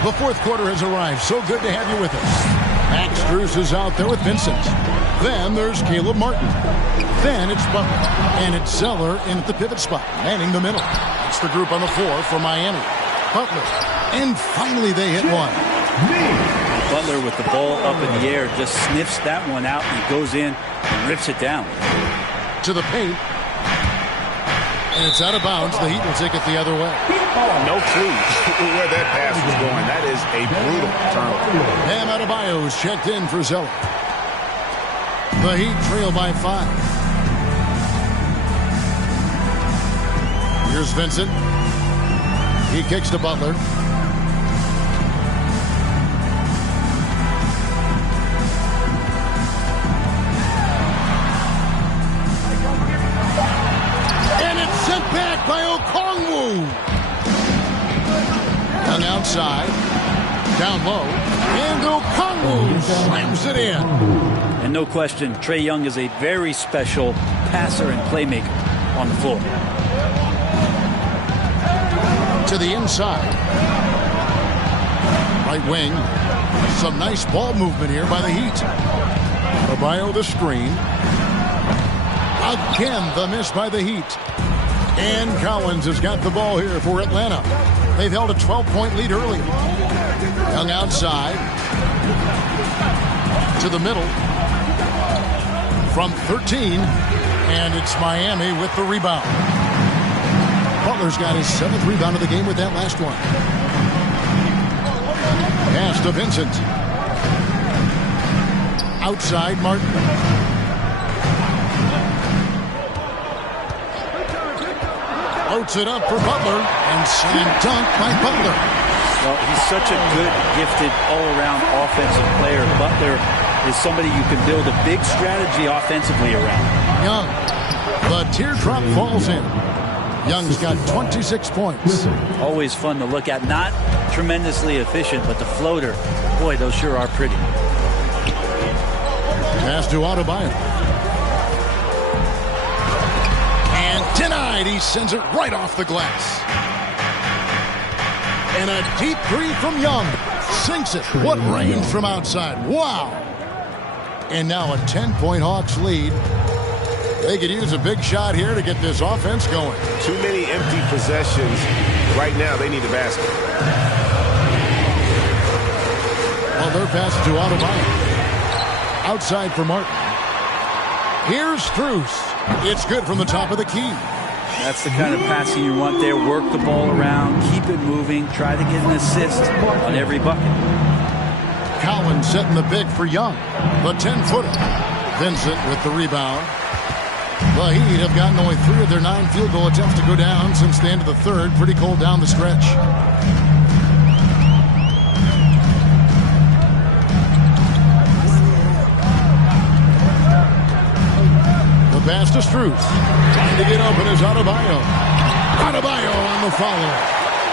The fourth quarter has arrived. So good to have you with us. Max Strus is out there with Vincent. Then there's Caleb Martin. Then it's Butler. And it's Zeller in at the pivot spot, manning the middle. That's the group on the floor for Miami. Butler. And finally they hit one. Butler with the ball up in the air just sniffs that one out. He goes in and rips it down. To the paint. And it's out of bounds. The Heat will take it the other way. Oh, no clue where that pass was going. That is a brutal turnover. Bam Adebayo's checked in for Zeller. The Heat trail by 5. Here's Vincent. He kicks to Butler. And it's sent back by Okongwu. Young outside. Down low. And Okongwu slams it in. And no question, Trae Young is a very special passer and playmaker on the floor. To the inside. Right wing. Some nice ball movement here by the Heat. Adebayo the screen. Again, the miss by the Heat. And Collins has got the ball here for Atlanta. They've held a 12-point lead early. Young outside. To the middle. From 13. And it's Miami with the rebound. Butler's got his 7th rebound of the game with that last one. Pass to Vincent. Outside Martin. Floats it up for Butler. And slam dunk by Butler. Well, he's such a good, gifted, all-around offensive player. Butler is somebody you can build a big strategy offensively around. Young. The teardrop falls in. Young's got 26 points. Always fun to look at. Not tremendously efficient, but the floater, boy, those sure are pretty. Pass to Adebayo. And denied. He sends it right off the glass. And a deep three from Young. Sinks it. What range from outside. Wow. And now a 10-point Hawks lead. They could use a big shot here to get this offense going. Too many empty possessions. Right now, they need a basket. Well, their pass to Adebayo. Outside for Martin. Here's Strus. It's good from the top of the key. That's the kind of passing you want there. Work the ball around, keep it moving, try to get an assist on every bucket. Collins setting the big for Young. The 10-footer. Vincent with the rebound. The Heat have gotten only 3 of their 9 field goal attempts to go down since the end of the third. Pretty cold down the stretch. The pass to Strus. Trying to get open is Adebayo. Adebayo on the follow.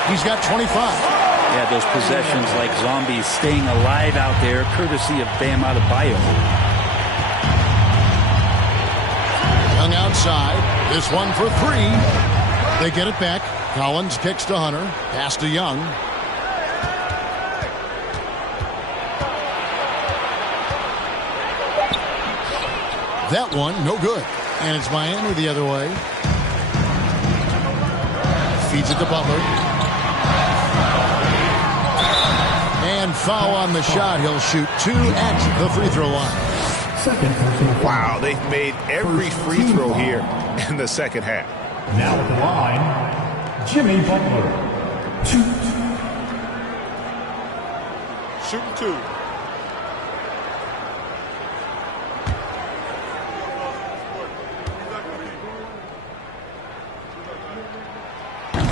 He's got 25. Yeah, those possessions like zombies staying alive out there, courtesy of Bam Adebayo. Young outside. This one for 3. They get it back. Collins kicks to Hunter. Pass to Young. That one, no good. And it's Miami the other way. Feeds it to Butler. And foul on the shot. He'll shoot 2 at the free throw line. Wow, they've made every free throw here in the second half. Now at the line, Jimmy Butler. Shooting 2.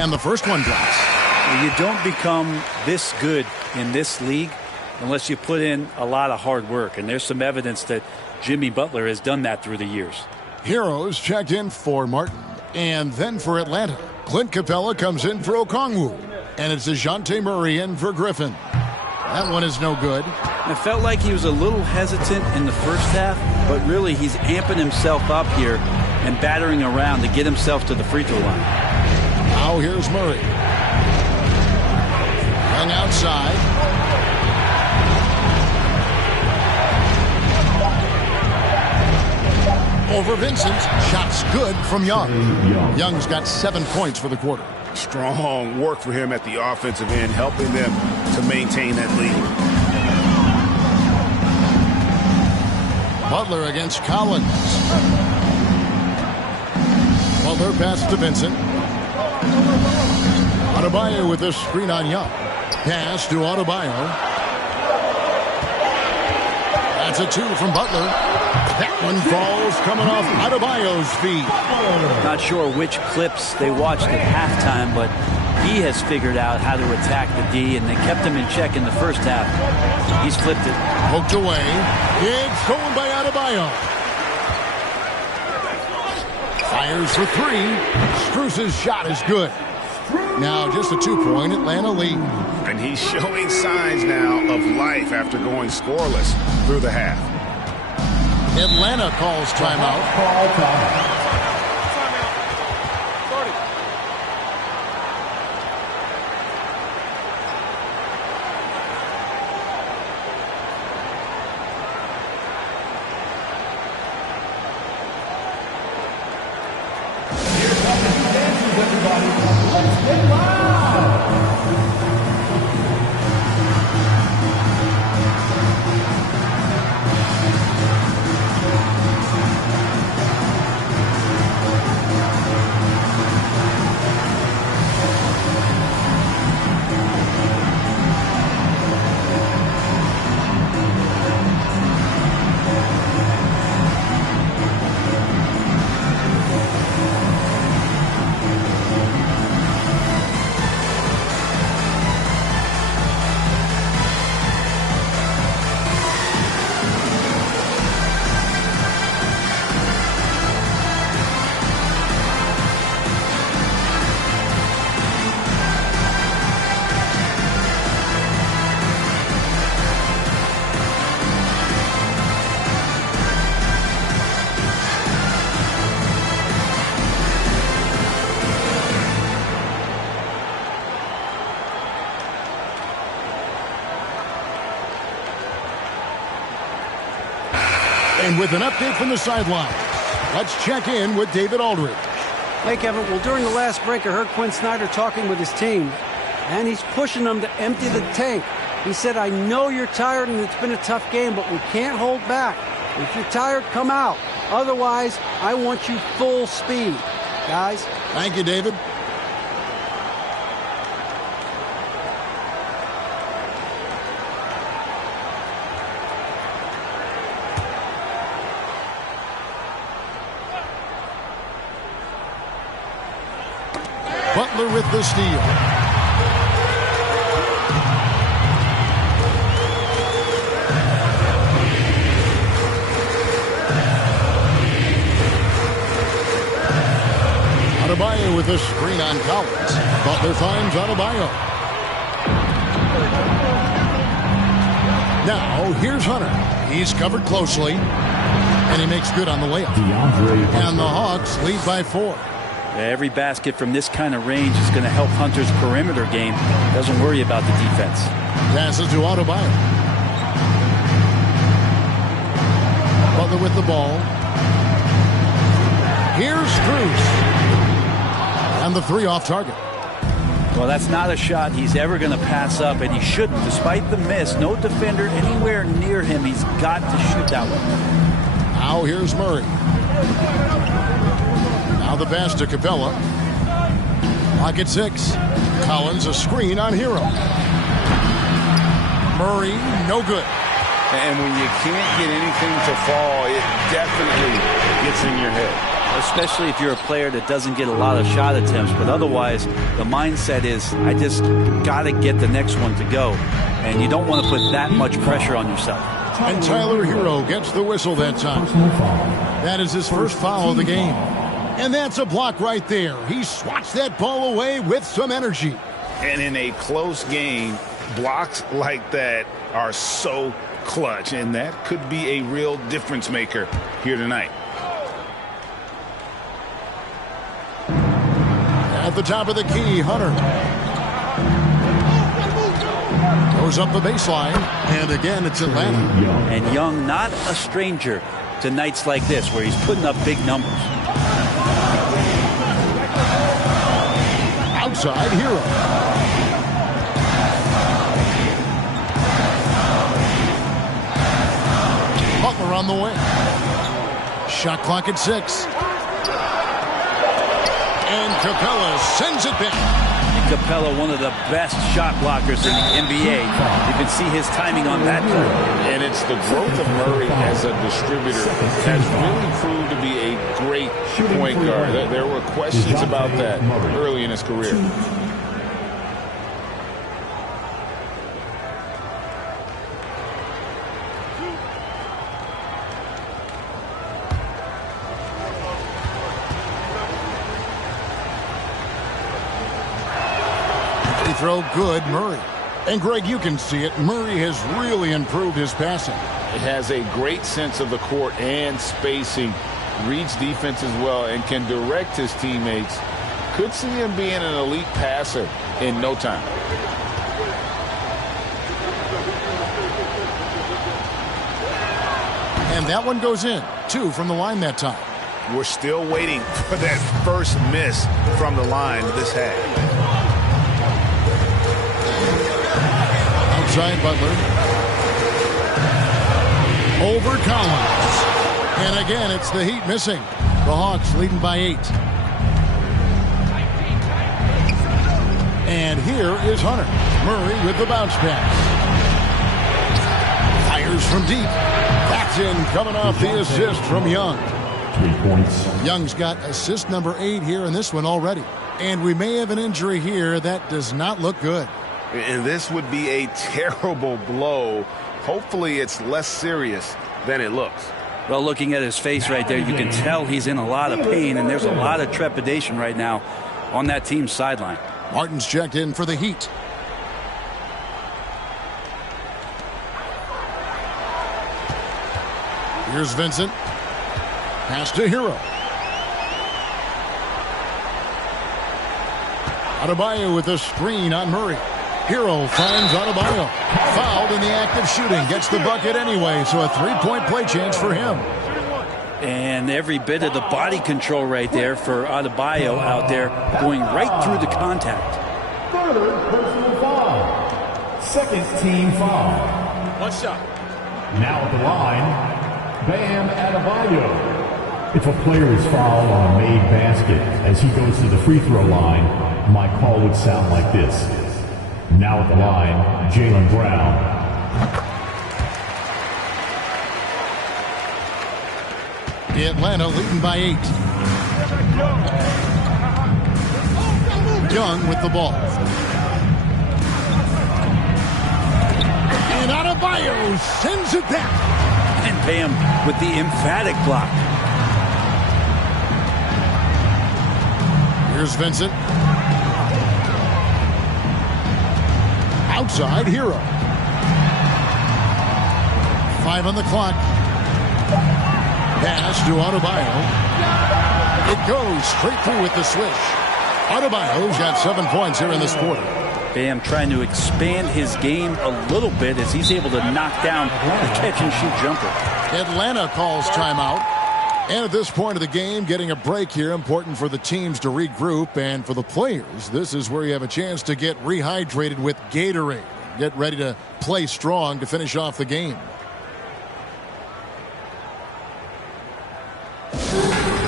And the first one drops. You don't become this good in this league unless you put in a lot of hard work. And there's some evidence that Jimmy Butler has done that through the years. Heroes checked in for Martin. And then for Atlanta, Clint Capella comes in for Okongwu. And it's DeJounte Murray in for Griffin. That one is no good. It felt like he was a little hesitant in the first half, but really he's amping himself up here and battering around to get himself to the free throw line. Now here's Murray. Young outside. Over Vincent. Shots good from Young. Young's got 7 points for the quarter. Strong work for him at the offensive end, helping them to maintain that lead. Butler against Collins. Butler pass to Vincent. Adebayo with this screen on Young. Pass to Adebayo. That's a 2 from Butler. That one falls coming off Adebayo's feet. Not sure which clips they watched at halftime, but he has figured out how to attack the D, and they kept him in check in the first half. He's flipped it. Poked away. It's stolen by Adebayo. Fires for 3. Strus's shot is good. Now just a 2-point Atlanta lead. And he's showing signs now of life after going scoreless through the half. Atlanta calls timeout. And with an update from the sideline, let's check in with David Aldridge. Hey, Kevin. Well, during the last break, I heard Quinn Snyder talking with his team, and he's pushing them to empty the tank. He said, I know you're tired and it's been a tough game, but we can't hold back. If you're tired, come out. Otherwise, I want you full speed. Guys. Thank you, David. Butler with the steal. Adebayo with a screen on Collins. Butler finds Adebayo. Now, here's Hunter. He's covered closely, and he makes good on the layup. And the Hawks lead by 4. Every basket from this kind of range is going to help Hunter's perimeter game. Doesn't worry about the defense. Passes to Adebayo. Butler with the ball. Here's Strus. And the 3 off target. Well, that's not a shot he's ever going to pass up, and he shouldn't. Despite the miss, no defender anywhere near him. He's got to shoot that one. Now here's Murray. Now the pass to Capella. Pocket 6. Collins a screen on Hero. Murray, no good. And when you can't get anything to fall, it definitely gets in your head. Especially if you're a player that doesn't get a lot of shot attempts. But otherwise, the mindset is, I just got to get the next one to go. And you don't want to put that much pressure on yourself. And Tyler Hero gets the whistle that time. That is his first foul of the game. And that's a block right there. He swats that ball away with some energy. And in a close game, blocks like that are so clutch. And that could be a real difference maker here tonight. At the top of the key, Hunter. Goes up the baseline. And again, it's Atlanta. And Young, not a stranger to nights like this where he's putting up big numbers. Outside, Hero. Butler on the wing. Shot clock at 6. And Capella sends it back. And Capella, one of the best shot blockers in the NBA. You can see his timing on that play. And it's the growth of Murray as a distributor has really proved to be a great point guard. There were questions about that early in his career. Throw good, Murray. And Greg, you can see it. Murray has really improved his passing. It has a great sense of the court and spacing. Reads defense as well and can direct his teammates. Could see him being an elite passer in no time. And that one goes in. 2 from the line that time. We're still waiting for that first miss from the line this half. Outside Butler. Over Collins. And again, it's the Heat missing. The Hawks leading by 8. And here is Hunter. Murray with the bounce pass. Fires from deep. That's in, coming off the assist from Young. 3 points. Young's got assist number 8 here in this one already. And we may have an injury here that does not look good. And this would be a terrible blow. Hopefully it's less serious than it looks. Well, looking at his face right there, you can tell he's in a lot of pain, and there's a lot of trepidation right now on that team's sideline. Martin's checked in for the Heat. Here's Vincent. Pass to Hero. Adebayo with a screen on Murray. Hero finds Adebayo. Fouled in the act of shooting. Gets the bucket anyway, so a three-point play chance for him. And every bit of the body control right there for Adebayo out there, going right through the contact. Third personal foul. Second team foul. One shot. Now at the line, Bam Adebayo. If a player is fouled on a made basket as he goes to the free throw line, my call would sound like this. Now at the line, Jaylen Brown. Atlanta leading by 8. Young with the ball. And Adebayo sends it back. And Bam with the emphatic block. Here's Vincent. Outside, Hero. 5 on the clock. Pass to Adebayo. It goes straight through with the swish. Adebayo's got 7 points here in this quarter. Bam trying to expand his game a little bit as he's able to knock down the catch-and-shoot jumper. Atlanta calls timeout. And at this point of the game, getting a break here, important for the teams to regroup. And for the players, this is where you have a chance to get rehydrated with Gatorade. Get ready to play strong to finish off the game.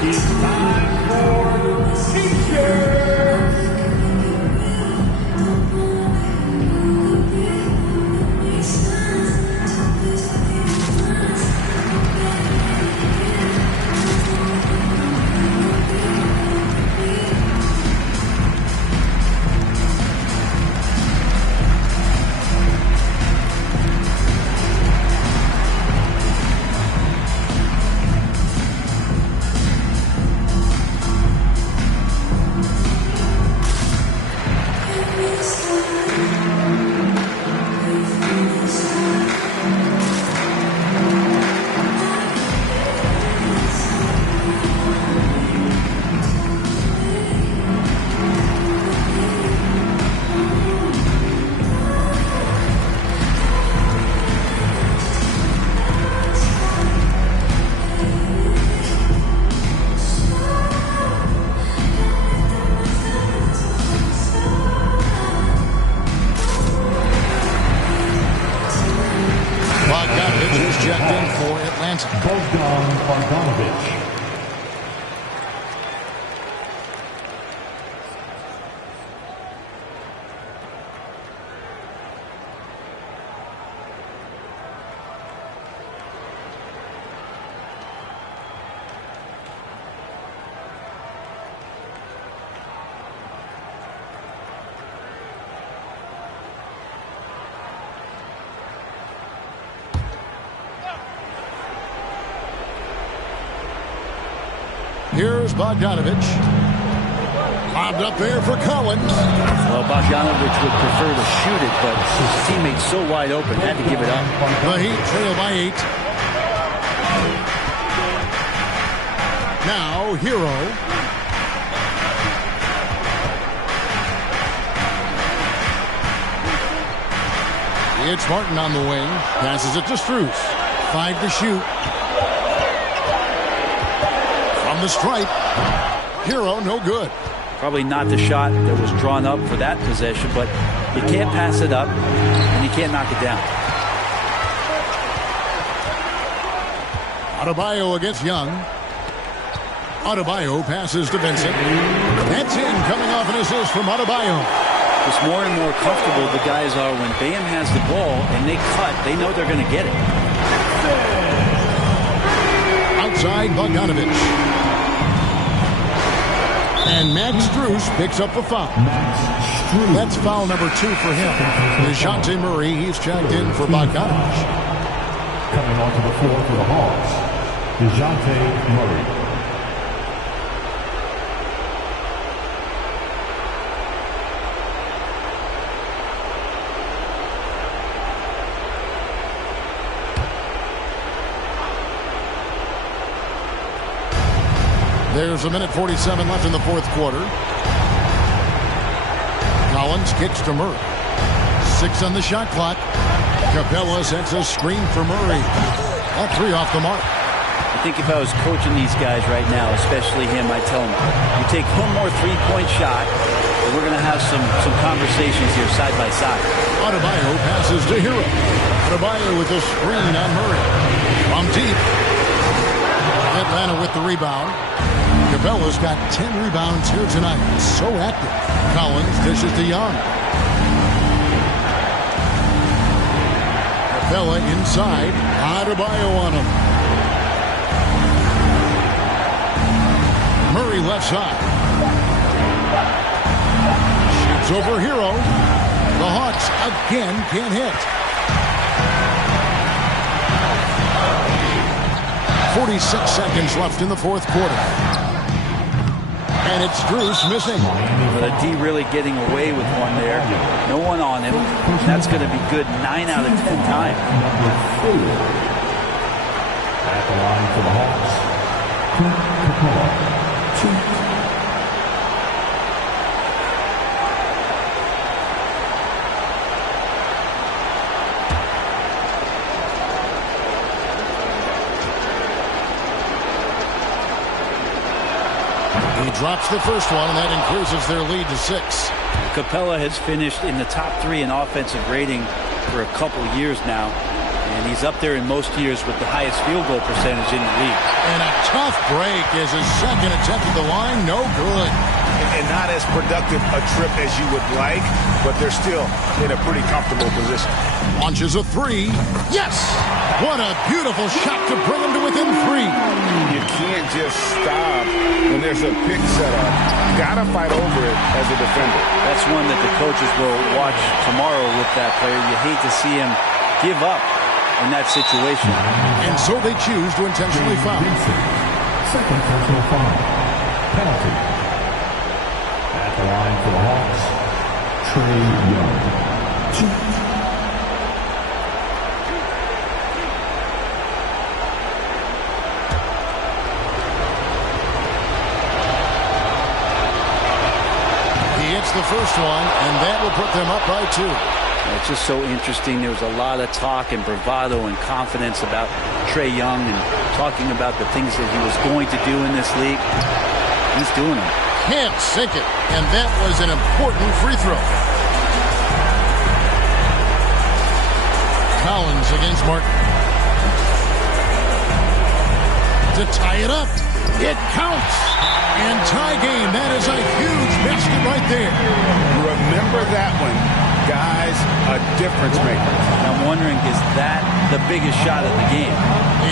It's time for T-shirts. Here's Bogdanovich. Lobbed up there for Collins. Well, Bogdanovich would prefer to shoot it, but his teammate's so wide open, had to give it up. The Heat trail by 8. Now, Hero. It's Martin on the wing. Passes it to Strus. 5 to shoot. From the stripe. Hero, no good. Probably not the shot that was drawn up for that possession, but you can't pass it up, and you can't knock it down. Adebayo against Young. Adebayo passes to Vincent. That's in, coming off an assist from Adebayo. Just more and more comfortable the guys are when Bam has the ball and they cut. They know they're going to get it. Outside, Bogdanovich. And Max Strus picks up the foul. That's foul number 2 for him. DeJounte Murray, he's checked in for Bogdanovich. Coming onto the floor for the Hawks, DeJounte Murray. There's a minute 47 left in the fourth quarter. Collins kicks to Murray. 6 on the shot clock. Capella sets a screen for Murray. All 3 off the mark. I think if I was coaching these guys right now, especially him, I'd tell him, you take one more three-point shot, and we're going to have some conversations here side by side. Adebayo passes to Hero. Adebayo with the screen on Murray. From deep. Atlanta with the rebound. Capella's got 10 rebounds here tonight. So active. Collins dishes to Young. Capella inside. Adebayo on him. Murray left side. Shoots over Hero. The Hawks again can't hit. 46 seconds left in the fourth quarter. And it's Bruce missing. The D really getting away with one there. No one on him. That's going to be good 9 out of 10 times. At the line for the Hawks, Capella. He drops the first one, and that increases their lead to 6. Capella has finished in the top 3 in offensive rating for a couple years now. And he's up there in most years with the highest field goal percentage in the league. And a tough break as his second attempt at the line, no good. And not as productive a trip as you would like, but they're still in a pretty comfortable position. Launches a 3. Yes! What a beautiful shot to bring him to within 3. You can't just stop when there's a pick set up. You gotta fight over it as a defender. That's one that the coaches will watch tomorrow with that player. You hate to see him give up in that situation. And so they choose to intentionally foul. Second personal foul. Penalty. At the line for the Hawks, Trae Young. The first one, and that will put them up by 2. It's just so interesting. There was a lot of talk and bravado and confidence about Trae Young and talking about the things that he was going to do in this league. He's doing them. Can't sink it, and that was an important free throw. Collins against Martin. To tie it up. It counts. And tie game. That is a huge basket right there. Remember that one. Guys, a difference maker. I'm wondering, is that the biggest shot of the game?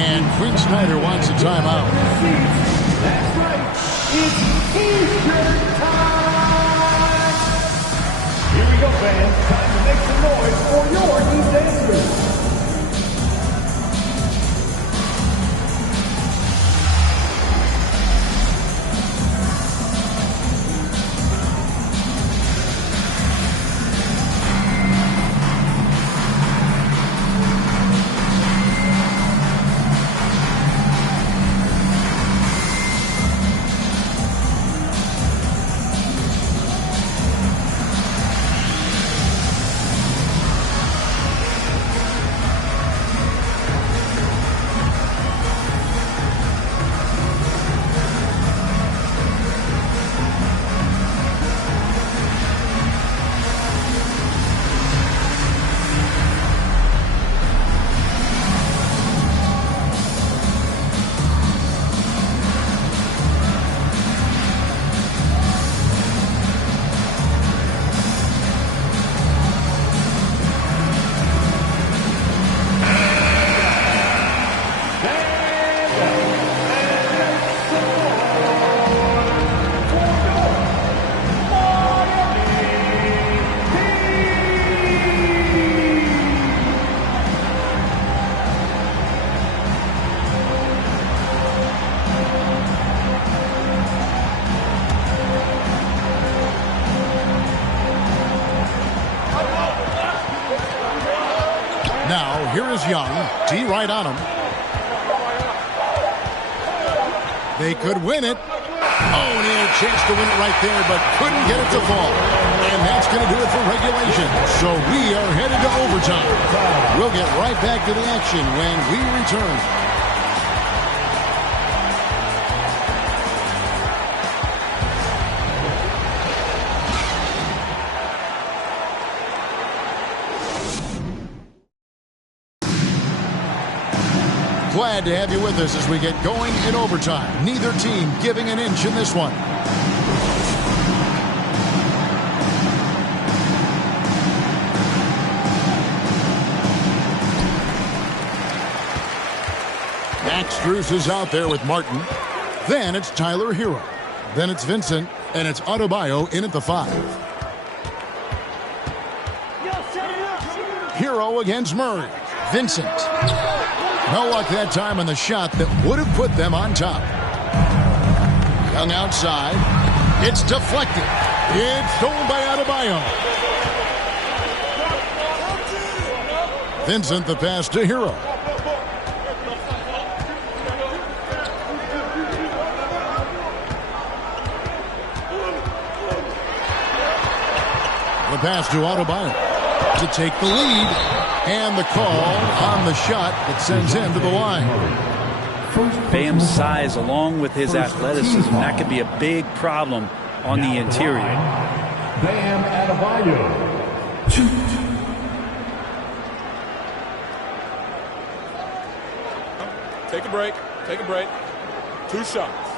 And Quinn Snyder wants a timeout. That's right. It's Eastern time. Here we go, fans. Time to make some noise for your East Dancers. Now, here is Young. D right on him. They could win it. Oh, and he had a chance to win it right there, but couldn't get it to fall. And that's going to do it for regulation. So we are headed to overtime. We'll get right back to the action when we return. Glad to have you with us as we get going in overtime. Neither team giving an inch in this one. Max Strus is out there with Martin. Then it's Tyler Hero. Then it's Vincent. And it's Adebayo in at the 5. Hero against Murray. Vincent. No luck that time on the shot that would have put them on top. Young outside. It's deflected. It's stolen by Adebayo. Vincent the pass to Hero. The pass to Adebayo to take the lead. And the call on the shot that sends him to the line. Bam's size along with his athleticism, that could be a big problem on the interior. Bam Adebayo. Take a break. Take a break. 2 shots.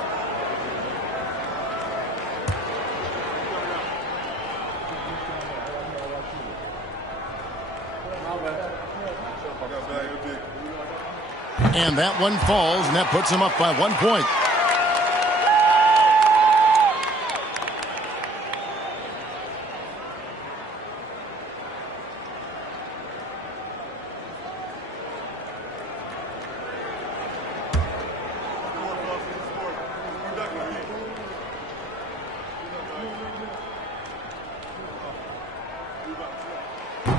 And that one falls, and that puts him up by 1 point.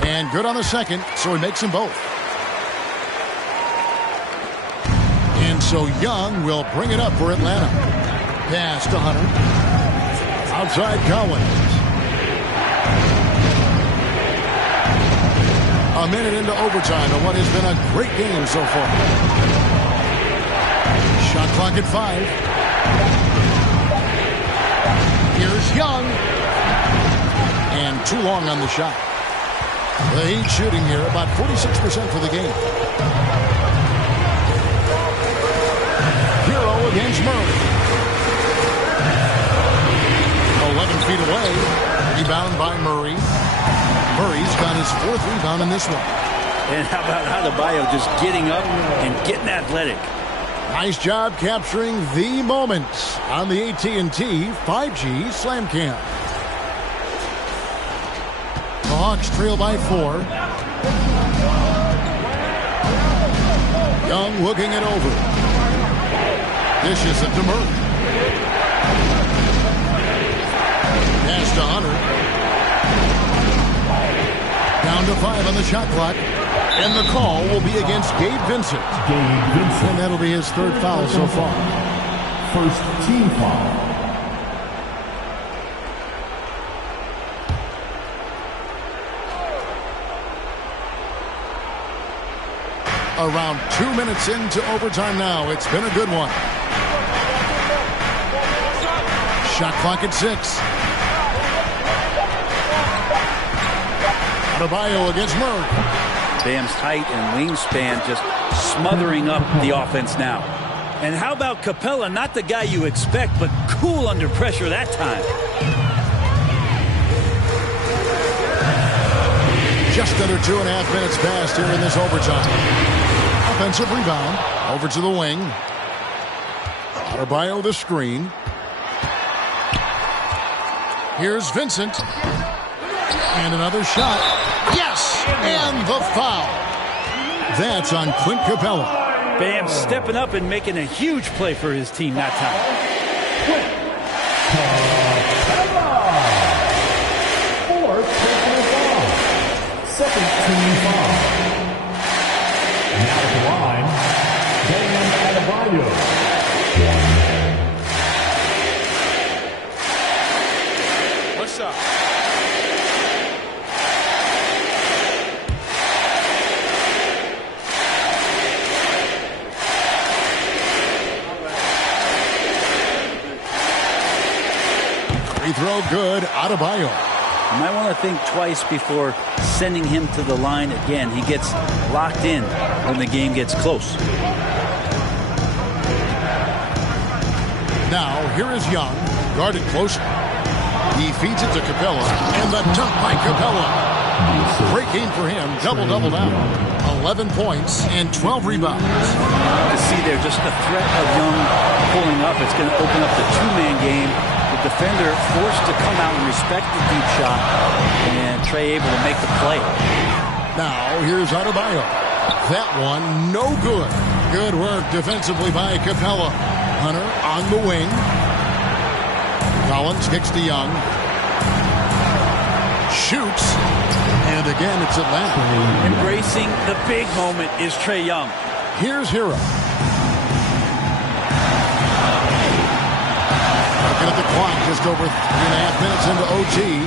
And good on the second, so he makes them both. So Young will bring it up for Atlanta. Pass to Hunter. Outside Collins. A minute into overtime in what has been a great game so far. Shot clock at 5. Here's Young. And too long on the shot. The Heat shooting here about 46% for the game. Against Murray. 11 feet away. Rebound by Murray. Murray's got his 4th rebound in this one. And how about Adebayo just getting up and getting athletic? Nice job capturing the moments on the AT&T 5G Slam Cam. The Hawks trail by 4. Young looking it over. Dishes it to Murray. Pass to Hunter. Down to 5 on the shot clock. And the call will be against Gabe Vincent. And that'll be his 3rd foul so far. First team foul. Around 2 minutes into overtime now. It's been a good one. Shot clock at 6. Adebayo against Murray. Bam's height and wingspan just smothering up the offense now. And how about Capella? Not the guy you expect, but cool under pressure that time. Just under 2.5 minutes passed here in this overtime. Offensive rebound. Over to the wing. Adebayo the screen. Here's Vincent. And another shot. Yes! And the foul. That's on Clint Capella. Bam stepping up and making a huge play for his team that time. Fourth personal foul. Second team foul. Now at the line, Bam Adebayo. Free throw good. Adebayo. You might want to think twice before sending him to the line again. He gets locked in when the game gets close. Now, here is Young, guarded close. He feeds it to Capella, and the dunk by Capella. Great game for him, double-double now. 11 points and 12 rebounds. To see there just the threat of Young pulling up. It's going to open up the two-man game. The defender forced to come out and respect the deep shot, and Trey able to make the play. Now, here's Adebayo. That one, no good. Good work defensively by Capella. Hunter on the wing. Collins kicks to Young. Shoots. And again, it's Atlanta. Embracing the big moment is Trey Young. Here's Hero. Looking at the clock, just over 3.5 minutes into OT.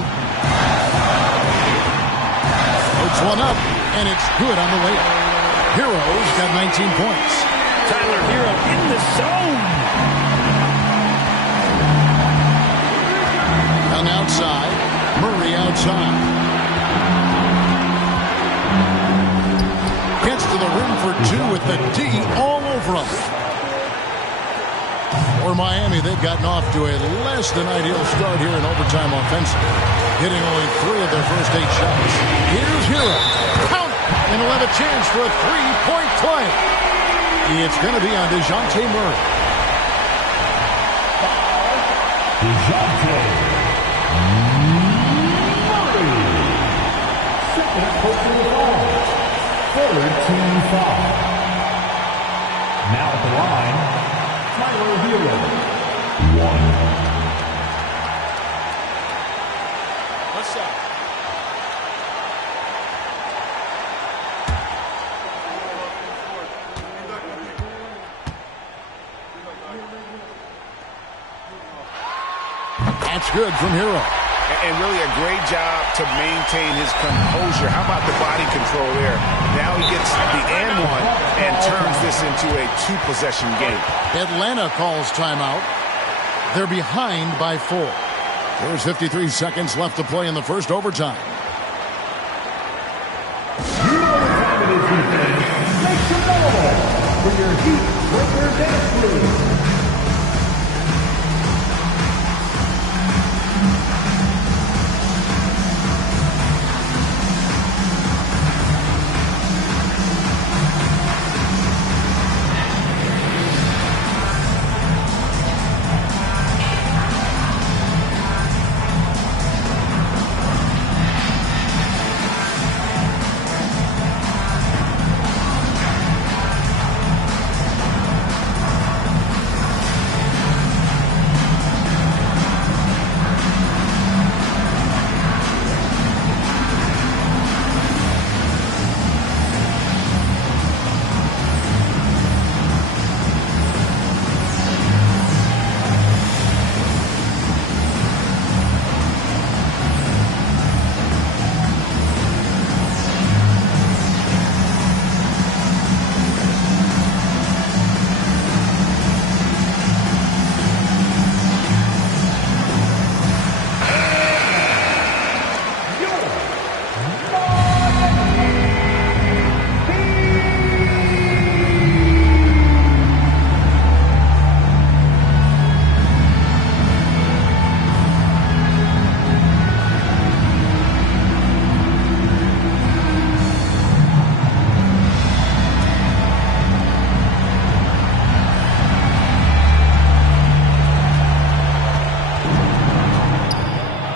Puts one up, and it's good on the way up. Hero's got 19 points. Tyler Hero in the zone. Young outside. Murray outside. Gets to the rim for two with the D all over him. For Miami, they've gotten off to a less than ideal start here in overtime offensive, hitting only 3 of their first 8 shots. Here's Hero. Count it, and he'll have a chance for a 3-point play. It's going to be on DeJounte Murray. DeJounte Murray. Second personal foul. Third team foul. Now at the line, Tyler Hero. 1. What's up? That's good from Hero. And really a great job to maintain his composure. How about the body control there? Now he gets the and one and turns this into a 2-possession game. Atlanta calls timeout. They're behind by 4. There's 53 seconds left to play in the first overtime. You know what time it is, defense. Make some noise for your Heat Breaker dance crew.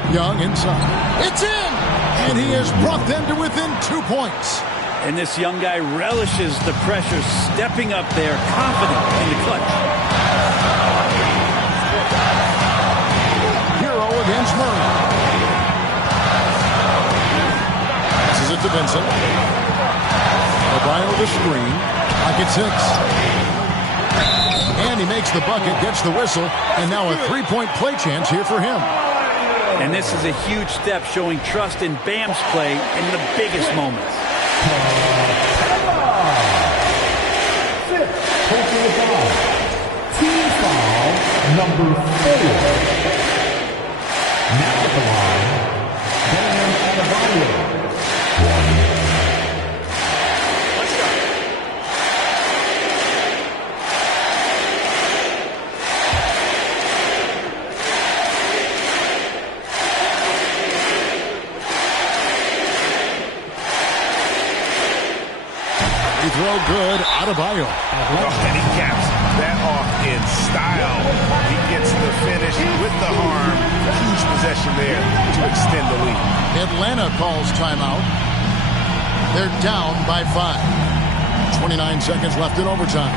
Young inside. It's in! And he has brought them to within 2 points. And this young guy relishes the pressure, stepping up there, confident in the clutch. Hero against Murray. Passes it to Vincent. Adebayo the screen. Pocket 6. And he makes the bucket, gets the whistle, and now a 3-point play chance here for him. And this is a huge step showing trust in Bam's play in the biggest moments. Team foul number 4. the line, Bam Adebayo. 1. Throw good, Adebayo. And he caps that off in style. He gets the finish with the arm. Huge possession there to extend the lead. Atlanta calls timeout. They're down by 5. 29 seconds left in overtime.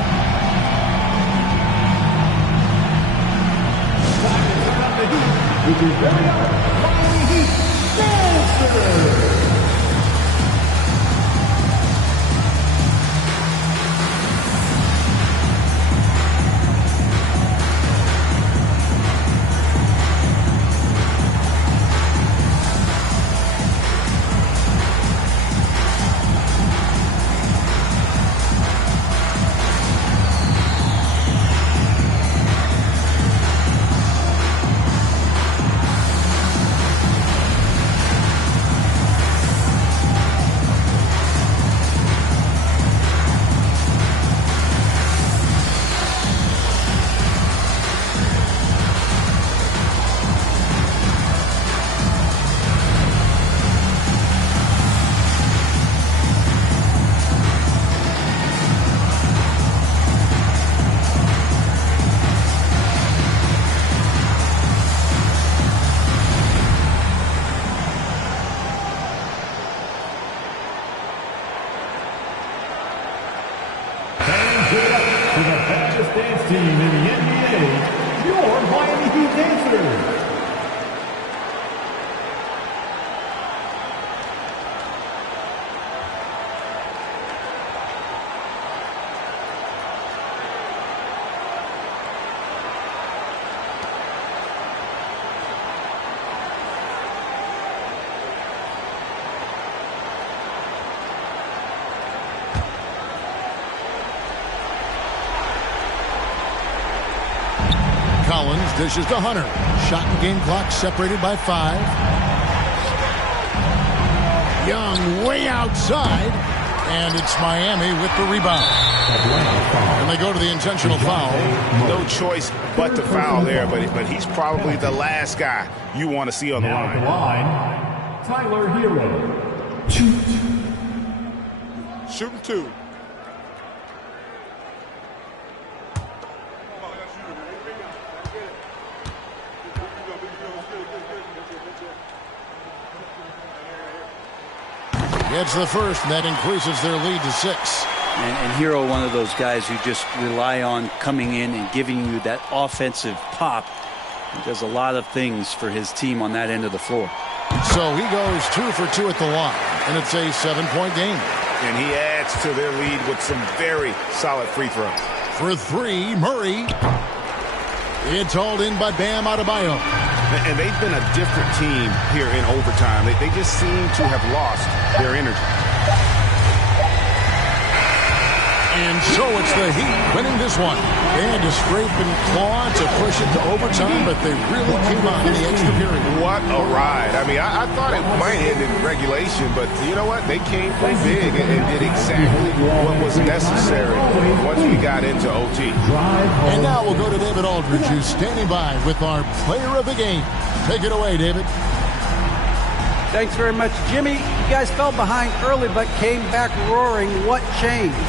Team in the NBA, your Miami Heat Dancers. Collins dishes to Hunter. Shot and game clock separated by 5. Young way outside. And it's Miami with the rebound. And they go to the intentional foul. No choice but to foul there, but he's probably the last guy you want to see on the line. Tyler Hero. Shooting 2. Gets the first, and that increases their lead to 6. And Hero, one of those guys who just rely on coming in and giving you that offensive pop. He does a lot of things for his team on that end of the floor. So he goes 2 for 2 at the line, and it's a 7-point game. And he adds to their lead with some very solid free throws. For 3, Murray. It's hauled in by Bam Adebayo. And they've been a different team here in overtime. They just seem to have lost their energy. And so it's the Heat winning this one. They had to scrape and claw to push it to overtime, but they really came on in the extra period. What a ride. I mean, I thought it might end in regulation, but you know what? They came from big and did exactly what was necessary once we got into OT. And now we'll go to David Aldridge, who's standing by with our player of the game. Take it away, David. Thanks very much, Jimmy. You guys fell behind early but came back roaring. What changed?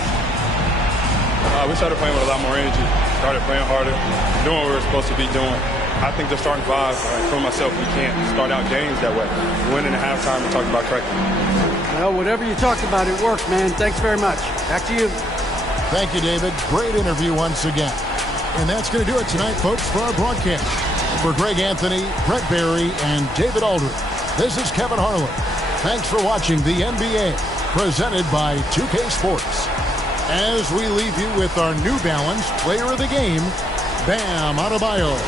We started playing with a lot more energy, started playing harder, doing what we were supposed to be doing. I think the starting 5, for myself, we can't start out games that way. Winning at halftime, we talked about correctly. Well, whatever you talked about, it worked, man. Thanks very much. Back to you. Thank you, David. Great interview once again. And that's going to do it tonight, folks, for our broadcast. For Greg Anthony, Brett Barry, and David Aldridge, this is Kevin Harlan. Thanks for watching the NBA, presented by 2K Sports. As we leave you with our New Balance player of the game, Bam Adebayo.